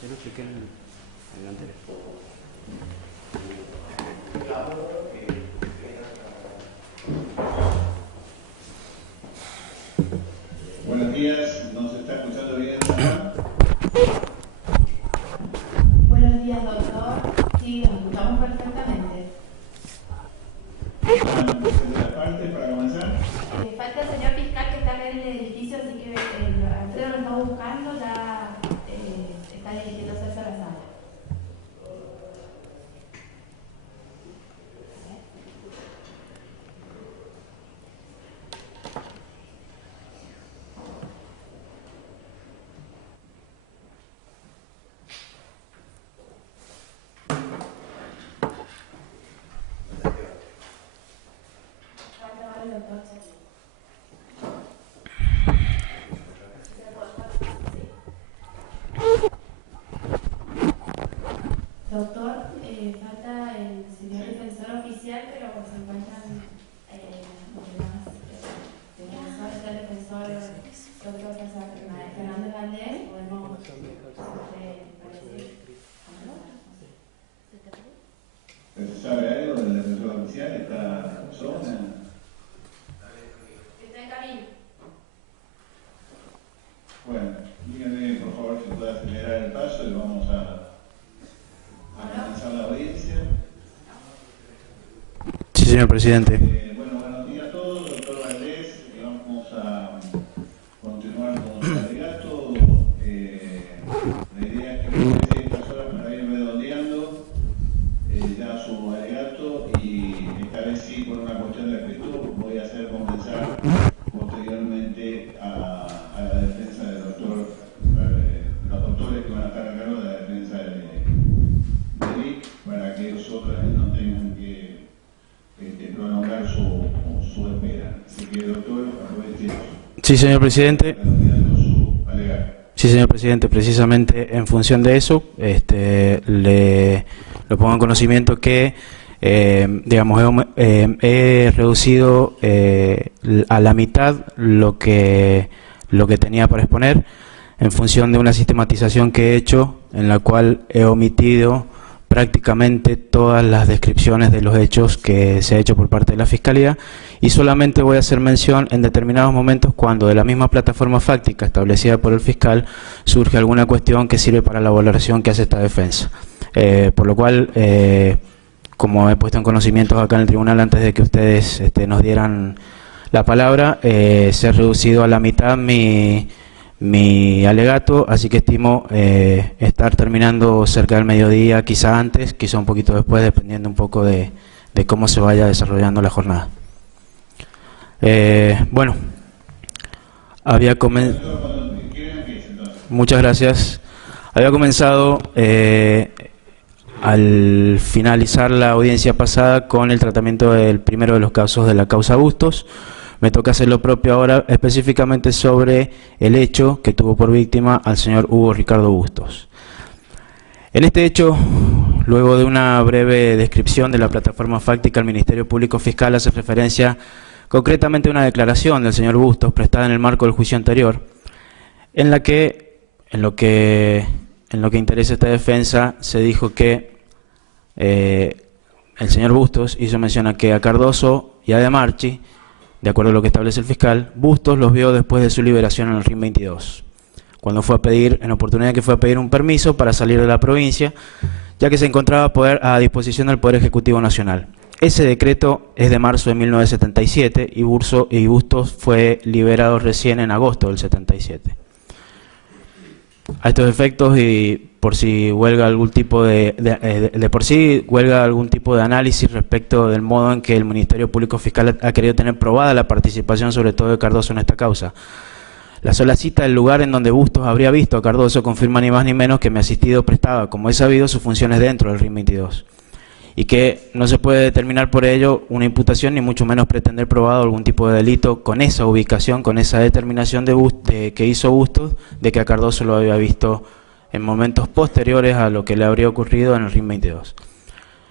se lo expliqué en el anterior. Buenos días, ¿nos está escuchando bien? Buenos días, doctor. Sí, nos escuchamos perfectamente. ¿Las partes para comenzar? Falta el señor fiscal que está en el edificio, así que Alfredo lo está buscando, ya está dirigiéndose hacia la sala. Doctor, falta el señor defensor oficial, pero se encuentran los demás defensores, el defensor doctor Fernández Valdés. Podemos ¿Se sabe algo del defensor oficial? ¿Está en persona? Está en camino. Bueno, díganme por favor si puede acelerar el paso y vamos a comenzar la audiencia. Sí, señor presidente. Bueno, buenos días a todos, doctor Valdés. Vamos a continuar con su alegato. La idea es que me quede estas horas para ir redondeando ya su alegato y esta vez sí por una cuestión de actitud voy a hacer comenzar posteriormente a la defensa del doctor, los doctores que van a estar a cargo de la defensa de Vic, para que los otros no tengan que prolongar su espera. Así que, doctor, aproveche. Sí, señor presidente. Su alegato. Sí, señor presidente, precisamente en función de eso, lo pongo en conocimiento que, he reducido a la mitad lo que tenía para exponer, en función de una sistematización que he hecho, en la cual he omitido prácticamente todas las descripciones de los hechos que se ha hecho por parte de la Fiscalía, y solamente voy a hacer mención en determinados momentos cuando de la misma plataforma fáctica establecida por el fiscal surge alguna cuestión que sirve para la valoración que hace esta defensa. Por lo cual, como he puesto en conocimiento acá en el tribunal antes de que ustedes nos dieran la palabra, se ha reducido a la mitad mi alegato, así que estimo estar terminando cerca del mediodía, quizá antes, quizá un poquito después, dependiendo un poco de cómo se vaya desarrollando la jornada. Bueno, muchas gracias. Había comenzado al finalizar la audiencia pasada con el tratamiento del primero de los casos de la causa Bustos. Me toca hacer lo propio ahora, específicamente sobre el hecho que tuvo por víctima al señor Hugo Ricardo Bustos. En este hecho, luego de una breve descripción de la plataforma fáctica, el Ministerio Público Fiscal hace referencia concretamente a una declaración del señor Bustos prestada en el marco del juicio anterior, en la que, en lo que interesa esta defensa, se dijo que el señor Bustos hizo mención a que a Cardoso y a De Marchi, de acuerdo a lo que establece el fiscal, Bustos los vio después de su liberación en el RIN 22, cuando fue a pedir, en oportunidad que fue a pedir un permiso para salir de la provincia, ya que se encontraba a disposición del Poder Ejecutivo Nacional. Ese decreto es de marzo de 1977 y Bustos fue liberado recién en agosto del 77. A estos efectos, y por si huelga algún tipo huelga algún tipo de análisis respecto del modo en que el Ministerio Público Fiscal ha querido tener probada la participación, sobre todo de Cardoso, en esta causa. La sola cita del lugar en donde Bustos habría visto a Cardoso confirma ni más ni menos que mi asistido prestaba, como es sabido, sus funciones dentro del RIN 22. Y que no se puede determinar por ello una imputación, ni mucho menos pretender probado algún tipo de delito con esa ubicación, con esa determinación que hizo Bustos, de que a Cardoso lo había visto en momentos posteriores a lo que le habría ocurrido en el RIN 22.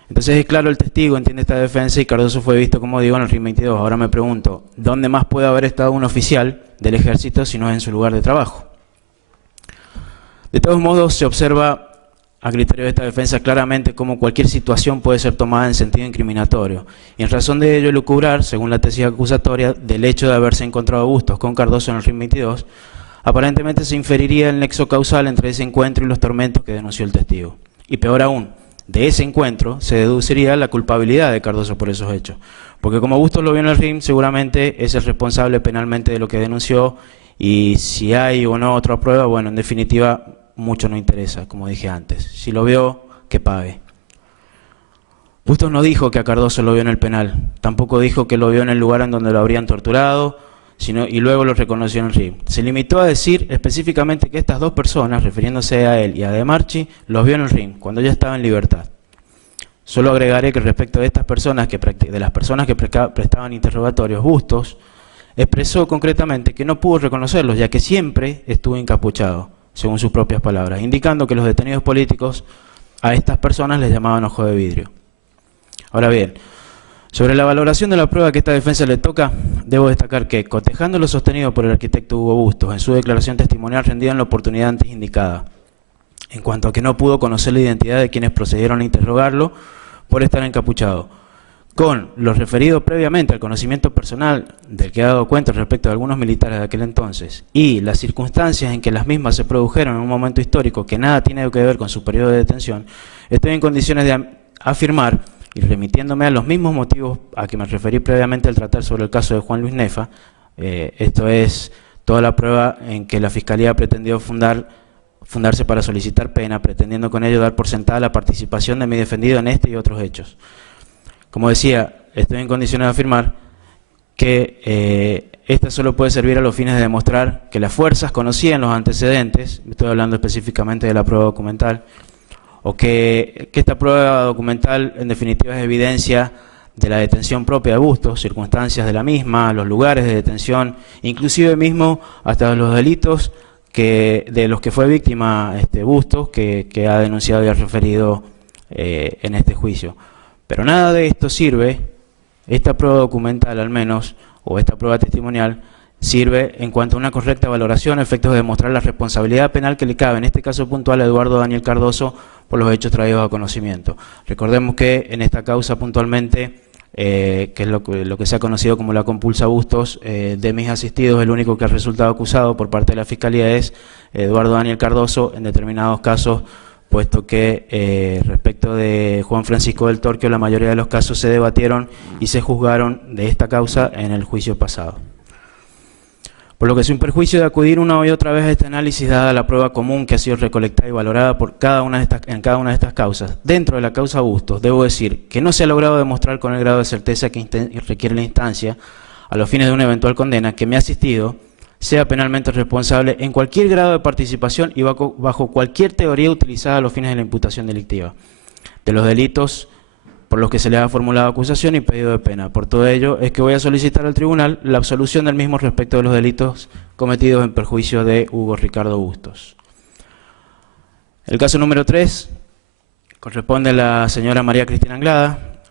Entonces es claro, el testigo entiende esta defensa y Cardoso fue visto, como digo, en el RIN 22. Ahora me pregunto, ¿dónde más puede haber estado un oficial del ejército si no es en su lugar de trabajo? De todos modos, se observa a criterio de esta defensa claramente cómo cualquier situación puede ser tomada en sentido incriminatorio, y en razón de ello lucubrar, según la tesis acusatoria, del hecho de haberse encontrado Bustos con Cardoso en el RIM 22, aparentemente se inferiría el nexo causal entre ese encuentro y los tormentos que denunció el testigo. Y peor aún, de ese encuentro se deduciría la culpabilidad de Cardoso por esos hechos, porque como Bustos lo vio en el RIM, seguramente es el responsable penalmente de lo que denunció, y si hay o no otra prueba, bueno, en definitiva, mucho no interesa, como dije antes. Si lo vio, que pague. Bustos no dijo que a Cardoso lo vio en el penal, tampoco dijo que lo vio en el lugar en donde lo habrían torturado, y luego lo reconoció en el RIM. Se limitó a decir específicamente que estas dos personas, refiriéndose a él y a De Marchi, los vio en el RIM, cuando ya estaba en libertad. Solo agregaré que respecto de estas personas, de las personas que prestaban interrogatorios, Bustos expresó concretamente que no pudo reconocerlos, ya que siempre estuvo encapuchado, según sus propias palabras, indicando que los detenidos políticos a estas personas les llamaban ojo de vidrio. Ahora bien, sobre la valoración de la prueba que esta defensa le toca, debo destacar que, cotejando lo sostenido por el arquitecto Hugo Bustos en su declaración testimonial rendida en la oportunidad antes indicada, en cuanto a que no pudo conocer la identidad de quienes procedieron a interrogarlo por estar encapuchado, con lo referido previamente al conocimiento personal del que ha dado cuenta respecto de algunos militares de aquel entonces y las circunstancias en que las mismas se produjeron en un momento histórico que nada tiene que ver con su periodo de detención, estoy en condiciones de afirmar, y remitiéndome a los mismos motivos a que me referí previamente al tratar sobre el caso de Juan Luis Nefa, esto es toda la prueba en que la Fiscalía pretendió fundarse para solicitar pena, pretendiendo con ello dar por sentada la participación de mi defendido en este y otros hechos. Como decía, estoy en condiciones de afirmar que esta solo puede servir a los fines de demostrar que las fuerzas conocían los antecedentes, estoy hablando específicamente de la prueba documental, o que esta prueba documental en definitiva es evidencia de la detención propia de Bustos, circunstancias de la misma, los lugares de detención, inclusive mismo hasta los delitos de los que fue víctima Bustos, que ha denunciado y ha referido en este juicio. Pero nada de esto sirve, esta prueba documental al menos, o esta prueba testimonial, sirve en cuanto a una correcta valoración a efectos de demostrar la responsabilidad penal que le cabe, en este caso puntual, a Eduardo Daniel Cardoso por los hechos traídos a conocimiento. Recordemos que en esta causa puntualmente, que es lo que se ha conocido como la compulsa Bustos, de mis asistidos, el único que ha resultado acusado por parte de la Fiscalía es Eduardo Daniel Cardoso, en determinados casos, puesto que respecto de Juan Francisco del Torquio, la mayoría de los casos se debatieron y se juzgaron de esta causa en el juicio pasado. Por lo que sin perjuicio de acudir una y otra vez a este análisis, dada la prueba común que ha sido recolectada y valorada por en cada una de estas causas, dentro de la causa Bustos, debo decir que no se ha logrado demostrar con el grado de certeza que requiere la instancia, a los fines de una eventual condena, que mi asistido sea penalmente responsable en cualquier grado de participación y bajo cualquier teoría utilizada a los fines de la imputación delictiva, de los delitos por los que se le ha formulado acusación y pedido de pena. Por todo ello, es que voy a solicitar al tribunal la absolución del mismo respecto de los delitos cometidos en perjuicio de Hugo Ricardo Bustos. El caso número 3 corresponde a la señora María Cristina Anglada.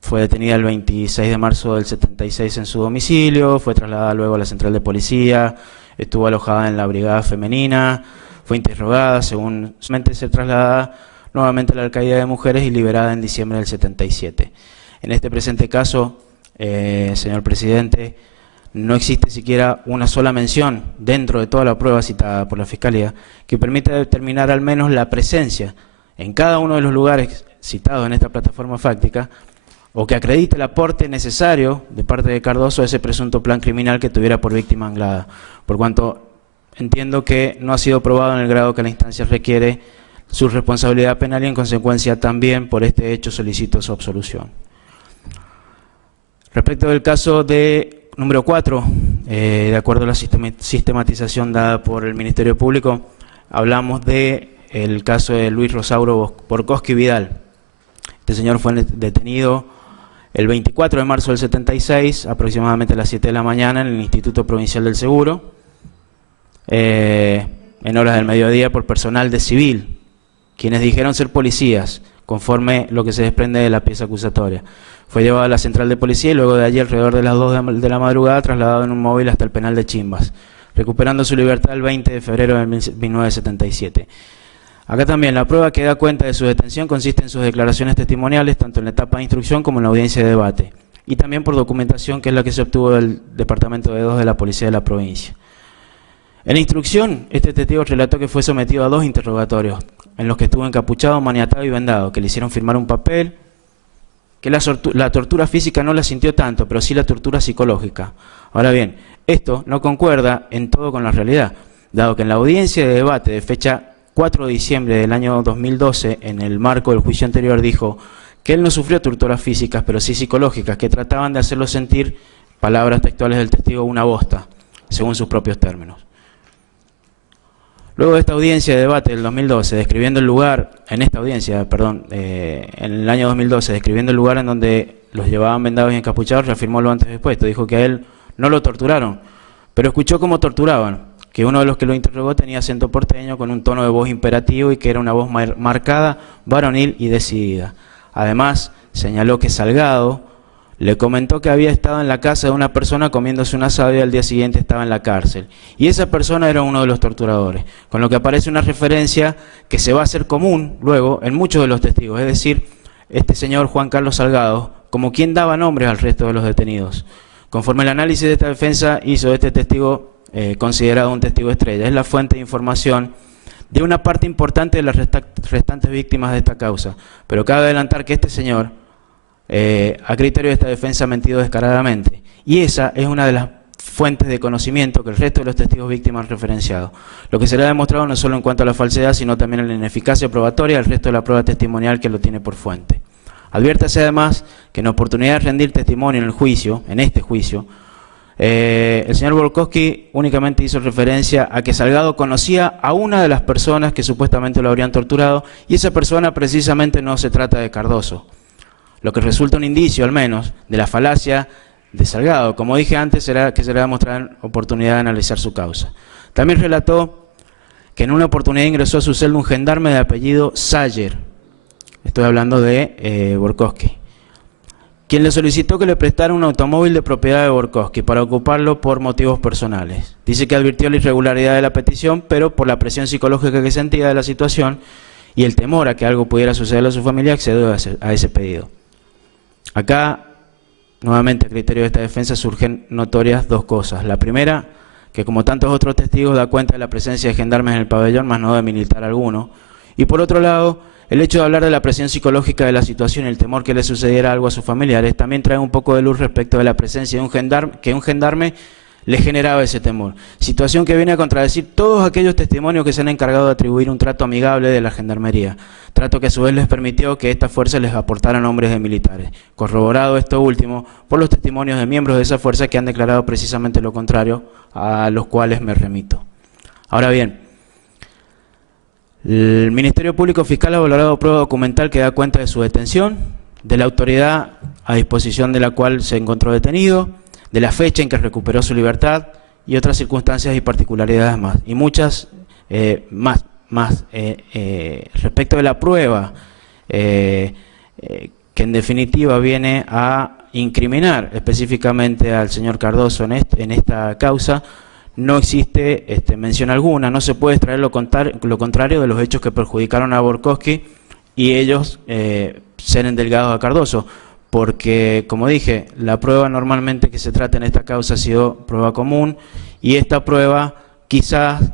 Fue detenida el 26 de marzo del 76 en su domicilio, fue trasladada luego a la central de policía, estuvo alojada en la brigada femenina, fue interrogada, según ser trasladada nuevamente a la alcaldía de mujeres y liberada en diciembre del 77. En este presente caso, señor presidente, no existe siquiera una sola mención dentro de toda la prueba citada por la Fiscalía que permita determinar al menos la presencia en cada uno de los lugares citados en esta plataforma fáctica o que acredite el aporte necesario de parte de Cardoso a ese presunto plan criminal que tuviera por víctima Anglada, por cuanto entiendo que no ha sido probado en el grado que la instancia requiere su responsabilidad penal y en consecuencia también por este hecho solicito su absolución. Respecto del caso de número 4, de acuerdo a la sistematización dada por el Ministerio Público, hablamos del caso de Luis Rosauro Borkowski Vidal. Este señor fue detenido el 24 de marzo del 76, aproximadamente a las 7 de la mañana, en el Instituto Provincial del Seguro, en horas del mediodía, por personal de civil, quienes dijeron ser policías, conforme lo que se desprende de la pieza acusatoria. Fue llevado a la central de policía y luego de allí, alrededor de las 2 de la madrugada, trasladado en un móvil hasta el penal de Chimbas, recuperando su libertad el 20 de febrero de 1977. Acá también la prueba que da cuenta de su detención consiste en sus declaraciones testimoniales, tanto en la etapa de instrucción como en la audiencia de debate, y también por documentación que es la que se obtuvo del Departamento de 2 de la Policía de la provincia. En la instrucción, este testigo relató que fue sometido a 2 interrogatorios, en los que estuvo encapuchado, maniatado y vendado, que le hicieron firmar un papel, que la tortura física no la sintió tanto, pero sí la tortura psicológica. Ahora bien, esto no concuerda en todo con la realidad, dado que en la audiencia de debate de fecha 4 de diciembre del año 2012, en el marco del juicio anterior, dijo que él no sufrió torturas físicas, pero sí psicológicas, que trataban de hacerlo sentir, palabras textuales del testigo, una bosta, según sus propios términos. Luego de esta audiencia de debate del 2012, describiendo el lugar, en el año 2012, describiendo el lugar en donde los llevaban vendados y encapuchados, reafirmó lo antes expuesto. Dijo que a él no lo torturaron, pero escuchó cómo torturaban, que uno de los que lo interrogó tenía acento porteño con un tono de voz imperativo y que era una voz marcada, varonil y decidida. Además, señaló que Salgado le comentó que había estado en la casa de una persona comiéndose un asado y al día siguiente estaba en la cárcel. Y esa persona era uno de los torturadores, con lo que aparece una referencia que se va a hacer común luego en muchos de los testigos, es decir, este señor Juan Carlos Salgado, como quien daba nombres al resto de los detenidos. Conforme el análisis de esta defensa hizo de este testigo considerado un testigo estrella, es la fuente de información de una parte importante de las restantes víctimas de esta causa. Pero cabe adelantar que este señor, a criterio de esta defensa, ha mentido descaradamente. Y esa es una de las fuentes de conocimiento que el resto de los testigos víctimas han referenciado. Lo que será demostrado no solo en cuanto a la falsedad, sino también en la ineficacia probatoria del resto de la prueba testimonial que lo tiene por fuente. Adviértase además que en oportunidad de rendir testimonio en el juicio, en este juicio, el señor Borkowski únicamente hizo referencia a que Salgado conocía a una de las personas que supuestamente lo habrían torturado, y esa persona precisamente no se trata de Cardoso, lo que resulta un indicio al menos de la falacia de Salgado. Como dije antes, será demostrada en oportunidad de analizar su causa. También relató que en una oportunidad ingresó a su celda un gendarme de apellido Sayer, estoy hablando de Borkowski, quien le solicitó que le prestara un automóvil de propiedad de Borkowski para ocuparlo por motivos personales. Dice que advirtió la irregularidad de la petición, pero por la presión psicológica que sentía de la situación y el temor a que algo pudiera suceder a su familia, accedió a ese pedido. Acá, nuevamente a criterio de esta defensa, surgen notorias 2 cosas. La primera, que como tantos otros testigos da cuenta de la presencia de gendarmes en el pabellón, más no de militar alguno. Y por otro lado, el hecho de hablar de la presión psicológica de la situación y el temor que le sucediera algo a sus familiares también trae un poco de luz respecto de la presencia de un gendarme le generaba ese temor. Situación que viene a contradecir todos aquellos testimonios que se han encargado de atribuir un trato amigable de la gendarmería. Trato que a su vez les permitió que estas fuerzas les aportaran hombres de militares. Corroborado esto último por los testimonios de miembros de esa fuerza que han declarado precisamente lo contrario, a los cuales me remito. Ahora bien, el Ministerio Público Fiscal ha valorado prueba documental que da cuenta de su detención, de la autoridad a disposición de la cual se encontró detenido, de la fecha en que recuperó su libertad y otras circunstancias y particularidades más. Y muchas más respecto de la prueba que en definitiva viene a incriminar específicamente al señor Cardoso en esta causa. No existe mención alguna, no se puede extraer lo contrario de los hechos que perjudicaron a Borkowski y ellos ser endilgados a Cardoso, porque, como dije, la prueba normalmente que se trata en esta causa ha sido prueba común, y esta prueba quizás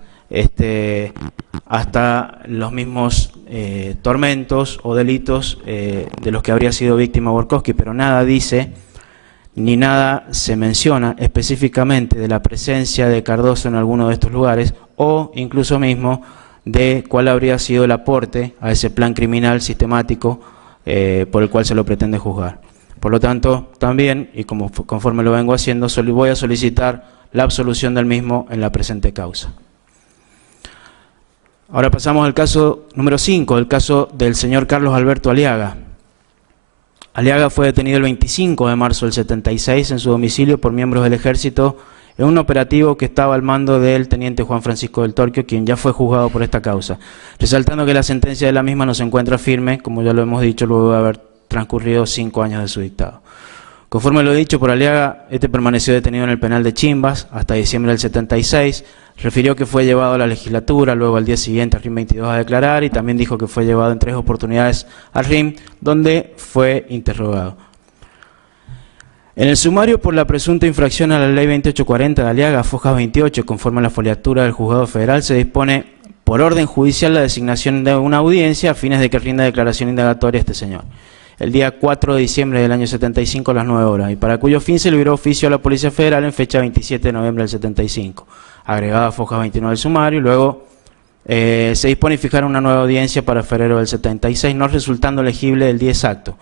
hasta los mismos tormentos o delitos de los que habría sido víctima Borkowski, pero nada dice ni nada se menciona específicamente de la presencia de Cardoso en alguno de estos lugares, o incluso mismo de cuál habría sido el aporte a ese plan criminal sistemático por el cual se lo pretende juzgar. Por lo tanto, también, y conforme lo vengo haciendo, voy a solicitar la absolución del mismo en la presente causa. Ahora pasamos al caso número 5, el caso del señor Carlos Alberto Aliaga. Aliaga fue detenido el 25 de marzo del 76 en su domicilio por miembros del Ejército en un operativo que estaba al mando del teniente Juan Francisco del Torquio, quien ya fue juzgado por esta causa, resaltando que la sentencia de la misma no se encuentra firme, como ya lo hemos dicho, luego de haber transcurrido 5 años de su dictado. Conforme lo dicho por Aliaga, este permaneció detenido en el penal de Chimbas hasta diciembre del 76, refirió que fue llevado a la legislatura, luego al día siguiente al RIM 22 a declarar, y también dijo que fue llevado en 3 oportunidades al RIM, donde fue interrogado. En el sumario por la presunta infracción a la ley 2840 de Aliaga, fojas 28, conforme a la foliatura del Juzgado Federal, se dispone por orden judicial la designación de una audiencia a fines de que rinda declaración indagatoria a este señor, el día 4 de diciembre del año 75 a las 9 horas, y para cuyo fin se liberó oficio a la Policía Federal en fecha 27 de noviembre del 75, agregada a fojas 29 del sumario, y luego se dispone a fijar una nueva audiencia para febrero del 76, no resultando elegible el día exacto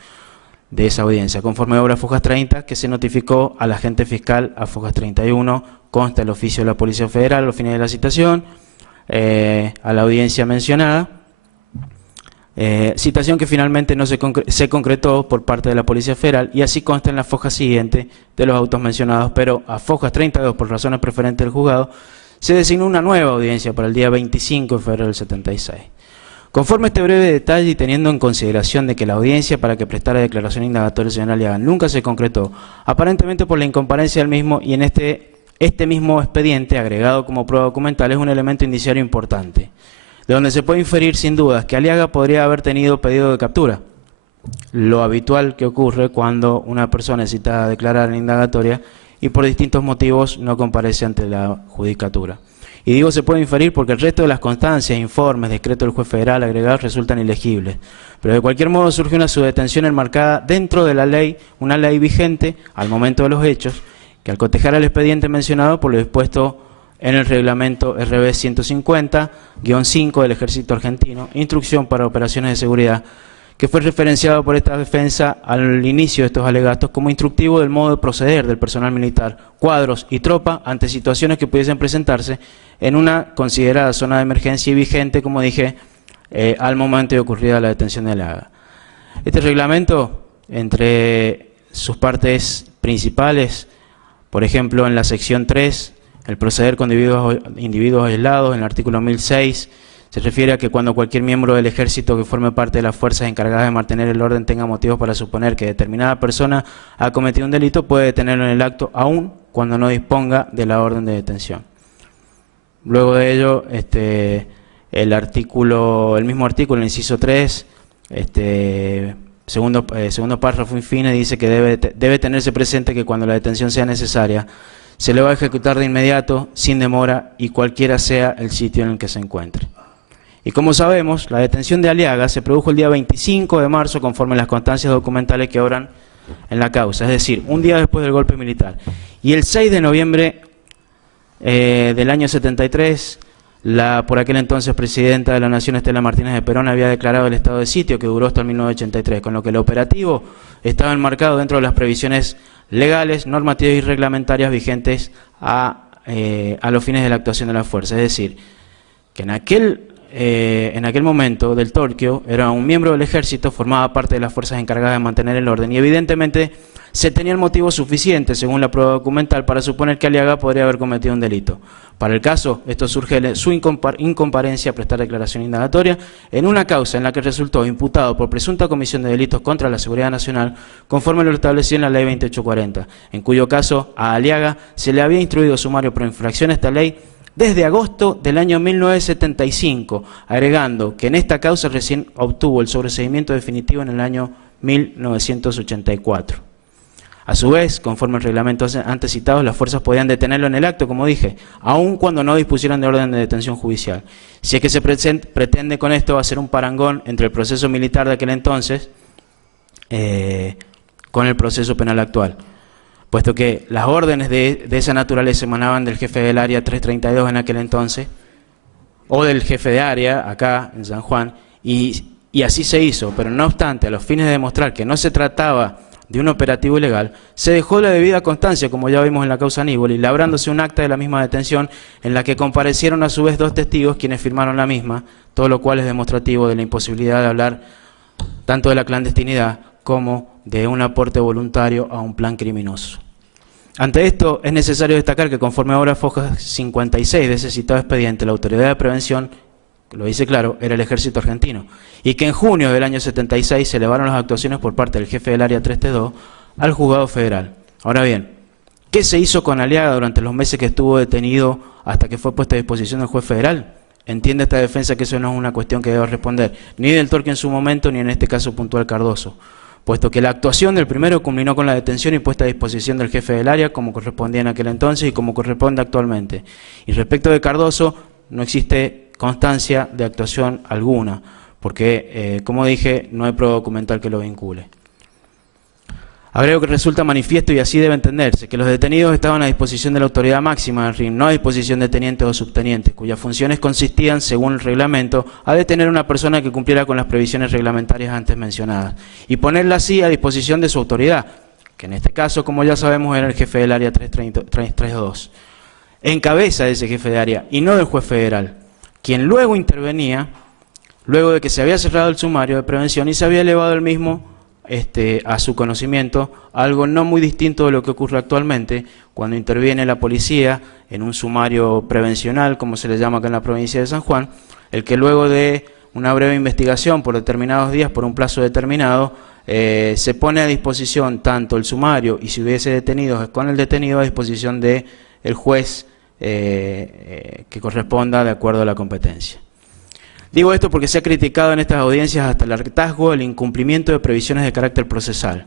de esa audiencia, conforme a obra fojas 30, que se notificó al agente fiscal a fojas 31, consta el oficio de la Policía Federal a los fines de la citación, a la audiencia mencionada, citación que finalmente no se concretó por parte de la Policía Federal, y así consta en la foja siguiente de los autos mencionados, pero a fojas 32, por razones preferentes del juzgado, se designó una nueva audiencia para el día 25 de febrero del 76. Conforme a este breve detalle y teniendo en consideración de que la audiencia para que prestara declaración indagatoria el señor Aliaga nunca se concretó, aparentemente por la incomparencia del mismo, y en este mismo expediente, agregado como prueba documental, es un elemento indiciario importante, de donde se puede inferir sin dudas que Aliaga podría haber tenido pedido de captura, lo habitual que ocurre cuando una persona necesita declarar en indagatoria y por distintos motivos no comparece ante la judicatura. Y digo se puede inferir porque el resto de las constancias, informes, decretos del juez federal agregados resultan ilegibles. Pero de cualquier modo surge una subdetención enmarcada dentro de la ley, una ley vigente al momento de los hechos, que al cotejar el expediente mencionado por lo dispuesto en el reglamento RB 150-5 del Ejército Argentino, instrucción para operaciones de seguridad, que fue referenciado por esta defensa al inicio de estos alegatos como instructivo del modo de proceder del personal militar, cuadros y tropa ante situaciones que pudiesen presentarse en una considerada zona de emergencia y vigente, como dije, al momento de ocurrida la detención de Aliaga. Este reglamento, entre sus partes principales, por ejemplo, en la sección 3, el proceder con individuos aislados, en el artículo 1006, se refiere a que cuando cualquier miembro del ejército que forme parte de las fuerzas encargadas de mantener el orden tenga motivos para suponer que determinada persona ha cometido un delito, puede detenerlo en el acto, aun cuando no disponga de la orden de detención. Luego de ello, el mismo artículo, el inciso 3, segundo párrafo infine, dice que debe tenerse presente que cuando la detención sea necesaria, se le va a ejecutar de inmediato, sin demora, y cualquiera sea el sitio en el que se encuentre. Y como sabemos, la detención de Aliaga se produjo el día 25 de marzo conforme a las constancias documentales que obran en la causa, es decir, un día después del golpe militar. Y el 6 de noviembre del año 73, la por aquel entonces presidenta de la Nación, Estela Martínez de Perón, había declarado el estado de sitio que duró hasta el 1983, con lo que el operativo estaba enmarcado dentro de las previsiones legales, normativas y reglamentarias vigentes a los fines de la actuación de la fuerza. Es decir, que en aquel momento del Torquio era un miembro del ejército, formaba parte de las fuerzas encargadas de mantener el orden y evidentemente se tenía el motivo suficiente, según la prueba documental, para suponer que Aliaga podría haber cometido un delito. Para el caso, esto surge de su incomparencia a prestar declaración indagatoria en una causa en la que resultó imputado por presunta comisión de delitos contra la seguridad nacional, conforme lo establecido en la ley 2840, en cuyo caso a Aliaga se le había instruido sumario por infracción a esta ley desde agosto del año 1975, agregando que en esta causa recién obtuvo el sobreseimiento definitivo en el año 1984. A su vez, conforme al reglamento antes citado, las fuerzas podían detenerlo en el acto, como dije, aun cuando no dispusieran de orden de detención judicial. Si es que se pretende con esto hacer un parangón entre el proceso militar de aquel entonces con el proceso penal actual, puesto que las órdenes de esa naturaleza emanaban del jefe del área 332 en aquel entonces, o del jefe de área acá en San Juan, y así se hizo, pero no obstante, a los fines de demostrar que no se trataba de un operativo ilegal, se dejó la debida constancia, como ya vimos en la causa Nívoli, labrándose un acta de la misma detención en la que comparecieron a su vez 2 testigos quienes firmaron la misma, todo lo cual es demostrativo de la imposibilidad de hablar tanto de la clandestinidad como de un aporte voluntario a un plan criminoso. Ante esto, es necesario destacar que conforme ahora foja 56 de ese citado expediente, la autoridad de prevención, lo dice claro, era el Ejército Argentino, y que en junio del año 76 se elevaron las actuaciones por parte del jefe del área 332 al juzgado federal. Ahora bien, ¿qué se hizo con Aliaga durante los meses que estuvo detenido hasta que fue puesta a disposición del juez federal? Entiende esta defensa que eso no es una cuestión que deba responder ni del Torque en su momento, ni en este caso puntual Cardoso, puesto que la actuación del primero culminó con la detención y puesta a disposición del jefe del área, como correspondía en aquel entonces y como corresponde actualmente. Y respecto de Cardoso, no existe constancia de actuación alguna, porque, como dije, no hay prueba documental que lo vincule. Agrego que resulta manifiesto, y así debe entenderse, que los detenidos estaban a disposición de la autoridad máxima del RIM, no a disposición de tenientes o subtenientes, cuyas funciones consistían, según el reglamento, a detener a una persona que cumpliera con las previsiones reglamentarias antes mencionadas, y ponerla así a disposición de su autoridad, que en este caso, como ya sabemos, era el jefe del área 332, en cabeza de ese jefe de área, y no del juez federal, quien luego intervenía, luego de que se había cerrado el sumario de prevención y se había elevado el mismo a su conocimiento, algo no muy distinto de lo que ocurre actualmente cuando interviene la policía en un sumario prevencional, como se le llama acá en la provincia de San Juan, el que luego de una breve investigación por determinados días, por un plazo determinado, se pone a disposición tanto el sumario y si hubiese detenidos con el detenido a disposición del juez que corresponda de acuerdo a la competencia. Digo esto porque se ha criticado en estas audiencias hasta el hartazgo el incumplimiento de previsiones de carácter procesal.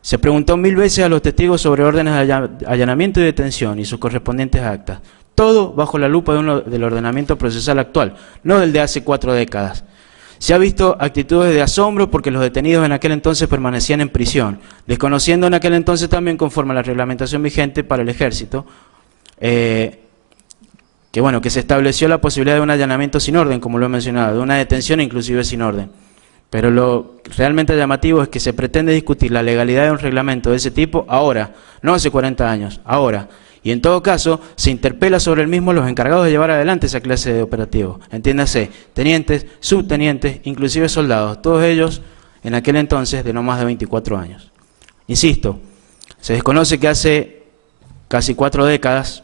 Se preguntó 1000 veces a los testigos sobre órdenes de allanamiento y detención y sus correspondientes actas. Todo bajo la lupa del ordenamiento procesal actual, no del de hace 4 décadas. Se ha visto actitudes de asombro porque los detenidos en aquel entonces permanecían en prisión, desconociendo en aquel entonces también, conforme a la reglamentación vigente para el ejército, que se estableció la posibilidad de un allanamiento sin orden, como lo he mencionado, de una detención inclusive sin orden. Pero lo realmente llamativo es que se pretende discutir la legalidad de un reglamento de ese tipo ahora, no hace 40 años, ahora. Y en todo caso, se interpela sobre el mismo los encargados de llevar adelante esa clase de operativos. Entiéndase, tenientes, subtenientes, inclusive soldados, todos ellos en aquel entonces de no más de 24 años. Insisto, se desconoce que hace casi 4 décadas,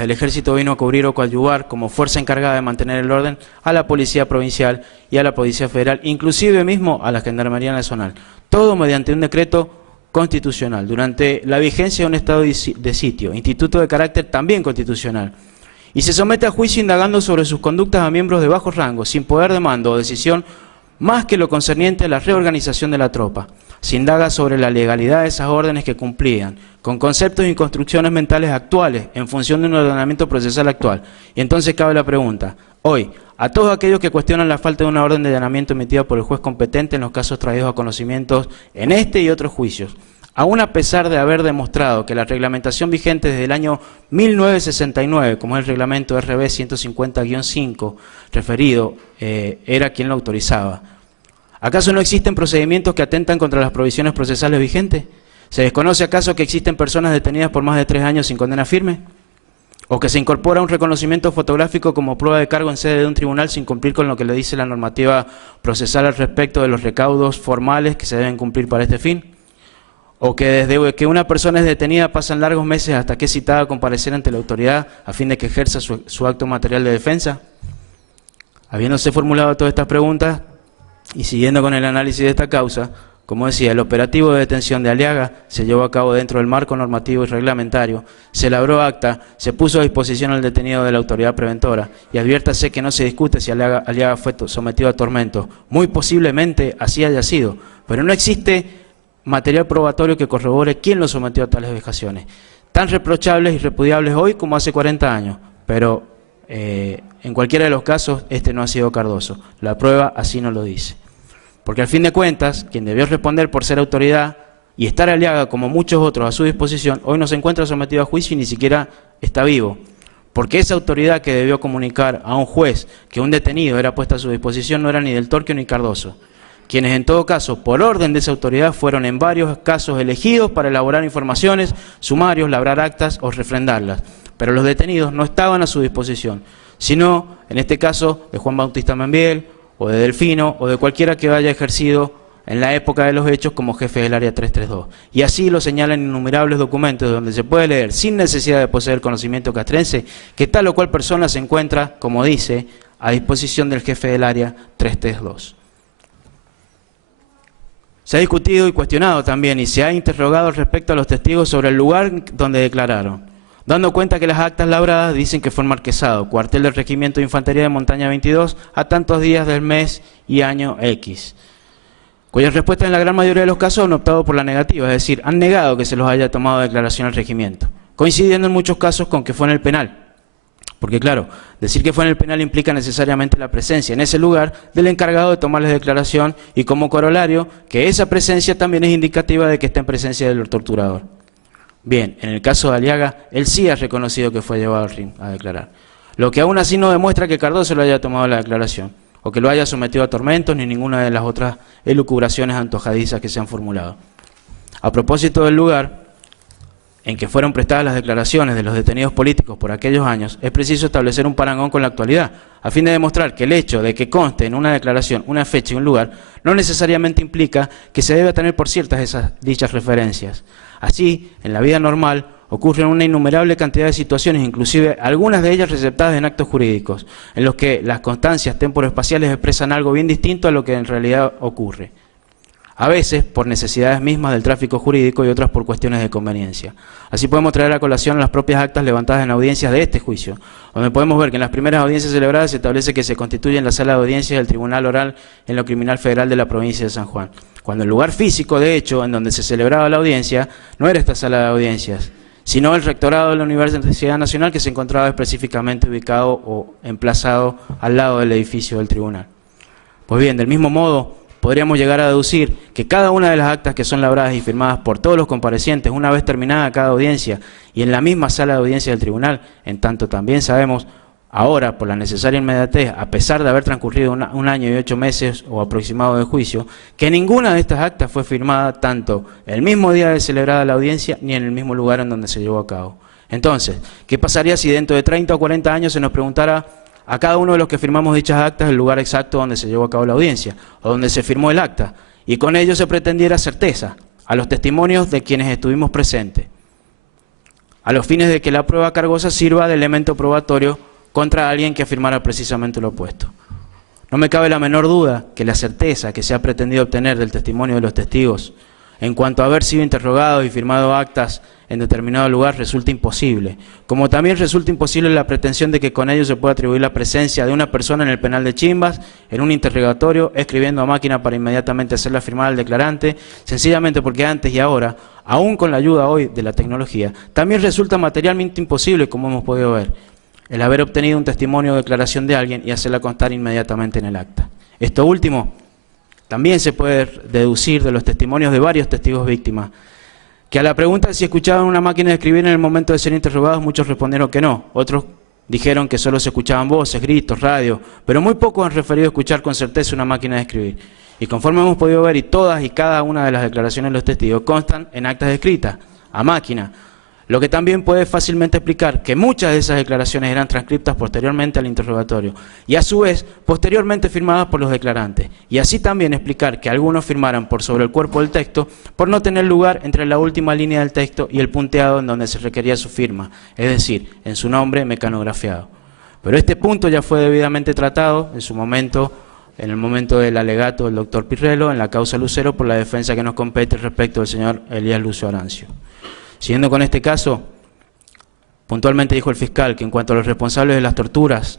el ejército vino a cubrir o coadyuvar como fuerza encargada de mantener el orden a la policía provincial y a la policía federal, inclusive mismo a la Gendarmería Nacional, todo mediante un decreto constitucional, durante la vigencia de un estado de sitio, instituto de carácter también constitucional, y se somete a juicio indagando sobre sus conductas a miembros de bajos rangos, sin poder de mando o decisión más que lo concerniente a la reorganización de la tropa. Se indaga sobre la legalidad de esas órdenes que cumplían, con conceptos y construcciones mentales actuales, en función de un ordenamiento procesal actual. Y entonces cabe la pregunta, hoy, a todos aquellos que cuestionan la falta de una orden de allanamiento emitida por el juez competente en los casos traídos a conocimientos en este y otros juicios, aún a pesar de haber demostrado que la reglamentación vigente desde el año 1969, como es el reglamento RB 150-5 referido, era quien lo autorizaba, ¿acaso no existen procedimientos que atentan contra las provisiones procesales vigentes? ¿Se desconoce acaso que existen personas detenidas por más de 3 años sin condena firme? ¿O que se incorpora un reconocimiento fotográfico como prueba de cargo en sede de un tribunal sin cumplir con lo que le dice la normativa procesal al respecto de los recaudos formales que se deben cumplir para este fin? ¿O que desde que una persona es detenida pasan largos meses hasta que es citada a comparecer ante la autoridad a fin de que ejerza su acto material de defensa? Habiéndose formulado todas estas preguntas y siguiendo con el análisis de esta causa, como decía, el operativo de detención de Aliaga se llevó a cabo dentro del marco normativo y reglamentario, se elaboró acta, se puso a disposición al detenido de la autoridad preventora y adviértase que no se discute si Aliaga fue sometido a tormento. Muy posiblemente así haya sido, pero no existe material probatorio que corrobore quién lo sometió a tales vejaciones, tan reprochables y repudiables hoy como hace 40 años, pero en cualquiera de los casos este no ha sido Cardoso, la prueba así nos lo dice. Porque al fin de cuentas, quien debió responder por ser autoridad y estar Aliaga como muchos otros a su disposición, hoy no se encuentra sometido a juicio y ni siquiera está vivo. Porque esa autoridad que debió comunicar a un juez que un detenido era puesta a su disposición no era ni del Torque ni Cardoso, quienes en todo caso, por orden de esa autoridad, fueron en varios casos elegidos para elaborar informaciones, sumarios, labrar actas o refrendarlas. Pero los detenidos no estaban a su disposición, sino, en este caso, de Juan Bautista Membiel, o de Delfino, o de cualquiera que haya ejercido en la época de los hechos como jefe del área 332. Y así lo señalan innumerables documentos donde se puede leer, sin necesidad de poseer conocimiento castrense, que tal o cual persona se encuentra, como dice, a disposición del jefe del área 332. Se ha discutido y cuestionado también y se ha interrogado respecto a los testigos sobre el lugar donde declararon, dando cuenta que las actas labradas dicen que fue en Marquesado, cuartel del Regimiento de Infantería de Montaña 22, a tantos días del mes y año X, cuyas respuestas en la gran mayoría de los casos han optado por la negativa, es decir, han negado que se los haya tomado declaración al regimiento, coincidiendo en muchos casos con que fue en el penal. Porque claro, decir que fue en el penal implica necesariamente la presencia en ese lugar del encargado de tomarles declaración y como corolario que esa presencia también es indicativa de que está en presencia del torturador. Bien, en el caso de Aliaga, él sí ha reconocido que fue llevado al RIM a declarar, lo que aún así no demuestra que Cardoso le haya tomado la declaración o que lo haya sometido a tormentos ni ninguna de las otras elucubraciones antojadizas que se han formulado. A propósito del lugar en que fueron prestadas las declaraciones de los detenidos políticos por aquellos años, es preciso establecer un parangón con la actualidad, a fin de demostrar que el hecho de que conste en una declaración una fecha y un lugar no necesariamente implica que se debe tener por ciertas dichas referencias. Así, en la vida normal, ocurren una innumerable cantidad de situaciones, inclusive algunas de ellas receptadas en actos jurídicos, en los que las constancias temporoespaciales expresan algo bien distinto a lo que en realidad ocurre. A veces por necesidades mismas del tráfico jurídico y otras por cuestiones de conveniencia. Así podemos traer a colación las propias actas levantadas en audiencias de este juicio, donde podemos ver que en las primeras audiencias celebradas se establece que se constituye en la sala de audiencias del Tribunal Oral en lo Criminal Federal de la provincia de San Juan, cuando el lugar físico, de hecho, en donde se celebraba la audiencia, no era esta sala de audiencias, sino el rectorado de la Universidad Nacional, que se encontraba específicamente ubicado o emplazado al lado del edificio del tribunal. Pues bien, del mismo modo, podríamos llegar a deducir que cada una de las actas que son labradas y firmadas por todos los comparecientes una vez terminada cada audiencia y en la misma sala de audiencia del tribunal, en tanto también sabemos ahora por la necesaria inmediatez, a pesar de haber transcurrido un año y 8 meses o aproximado de juicio, que ninguna de estas actas fue firmada tanto el mismo día de celebrada la audiencia ni en el mismo lugar en donde se llevó a cabo. Entonces, ¿qué pasaría si dentro de 30 o 40 años se nos preguntara a cada uno de los que firmamos dichas actas el lugar exacto donde se llevó a cabo la audiencia o donde se firmó el acta, y con ello se pretendiera certeza a los testimonios de quienes estuvimos presentes, a los fines de que la prueba cargosa sirva de elemento probatorio contra alguien que afirmara precisamente lo opuesto? No me cabe la menor duda que la certeza que se ha pretendido obtener del testimonio de los testigos en cuanto a haber sido interrogados y firmado actas en determinado lugar resulta imposible, como también resulta imposible la pretensión de que con ello se pueda atribuir la presencia de una persona en el penal de Chimbas, en un interrogatorio, escribiendo a máquina para inmediatamente hacerla firmar al declarante, sencillamente porque antes y ahora, aún con la ayuda hoy de la tecnología, también resulta materialmente imposible, como hemos podido ver, el haber obtenido un testimonio o declaración de alguien y hacerla constar inmediatamente en el acta. Esto último también se puede deducir de los testimonios de varios testigos víctimas, que a la pregunta de si escuchaban una máquina de escribir en el momento de ser interrogados, muchos respondieron que no, otros dijeron que solo se escuchaban voces, gritos, radio, pero muy pocos han referido a escuchar con certeza una máquina de escribir. Y conforme hemos podido ver, y todas y cada una de las declaraciones de los testigos constan en actas escritas, a máquina, lo que también puede fácilmente explicar que muchas de esas declaraciones eran transcriptas posteriormente al interrogatorio y a su vez posteriormente firmadas por los declarantes, y así también explicar que algunos firmaran por sobre el cuerpo del texto por no tener lugar entre la última línea del texto y el punteado en donde se requería su firma, es decir, en su nombre mecanografiado. Pero este punto ya fue debidamente tratado en su momento, en el momento del alegato del doctor Pirrello en la causa Lucero por la defensa que nos compete respecto del señor Elías Lucio Arancio. Siguiendo con este caso, puntualmente dijo el fiscal que en cuanto a los responsables de las torturas,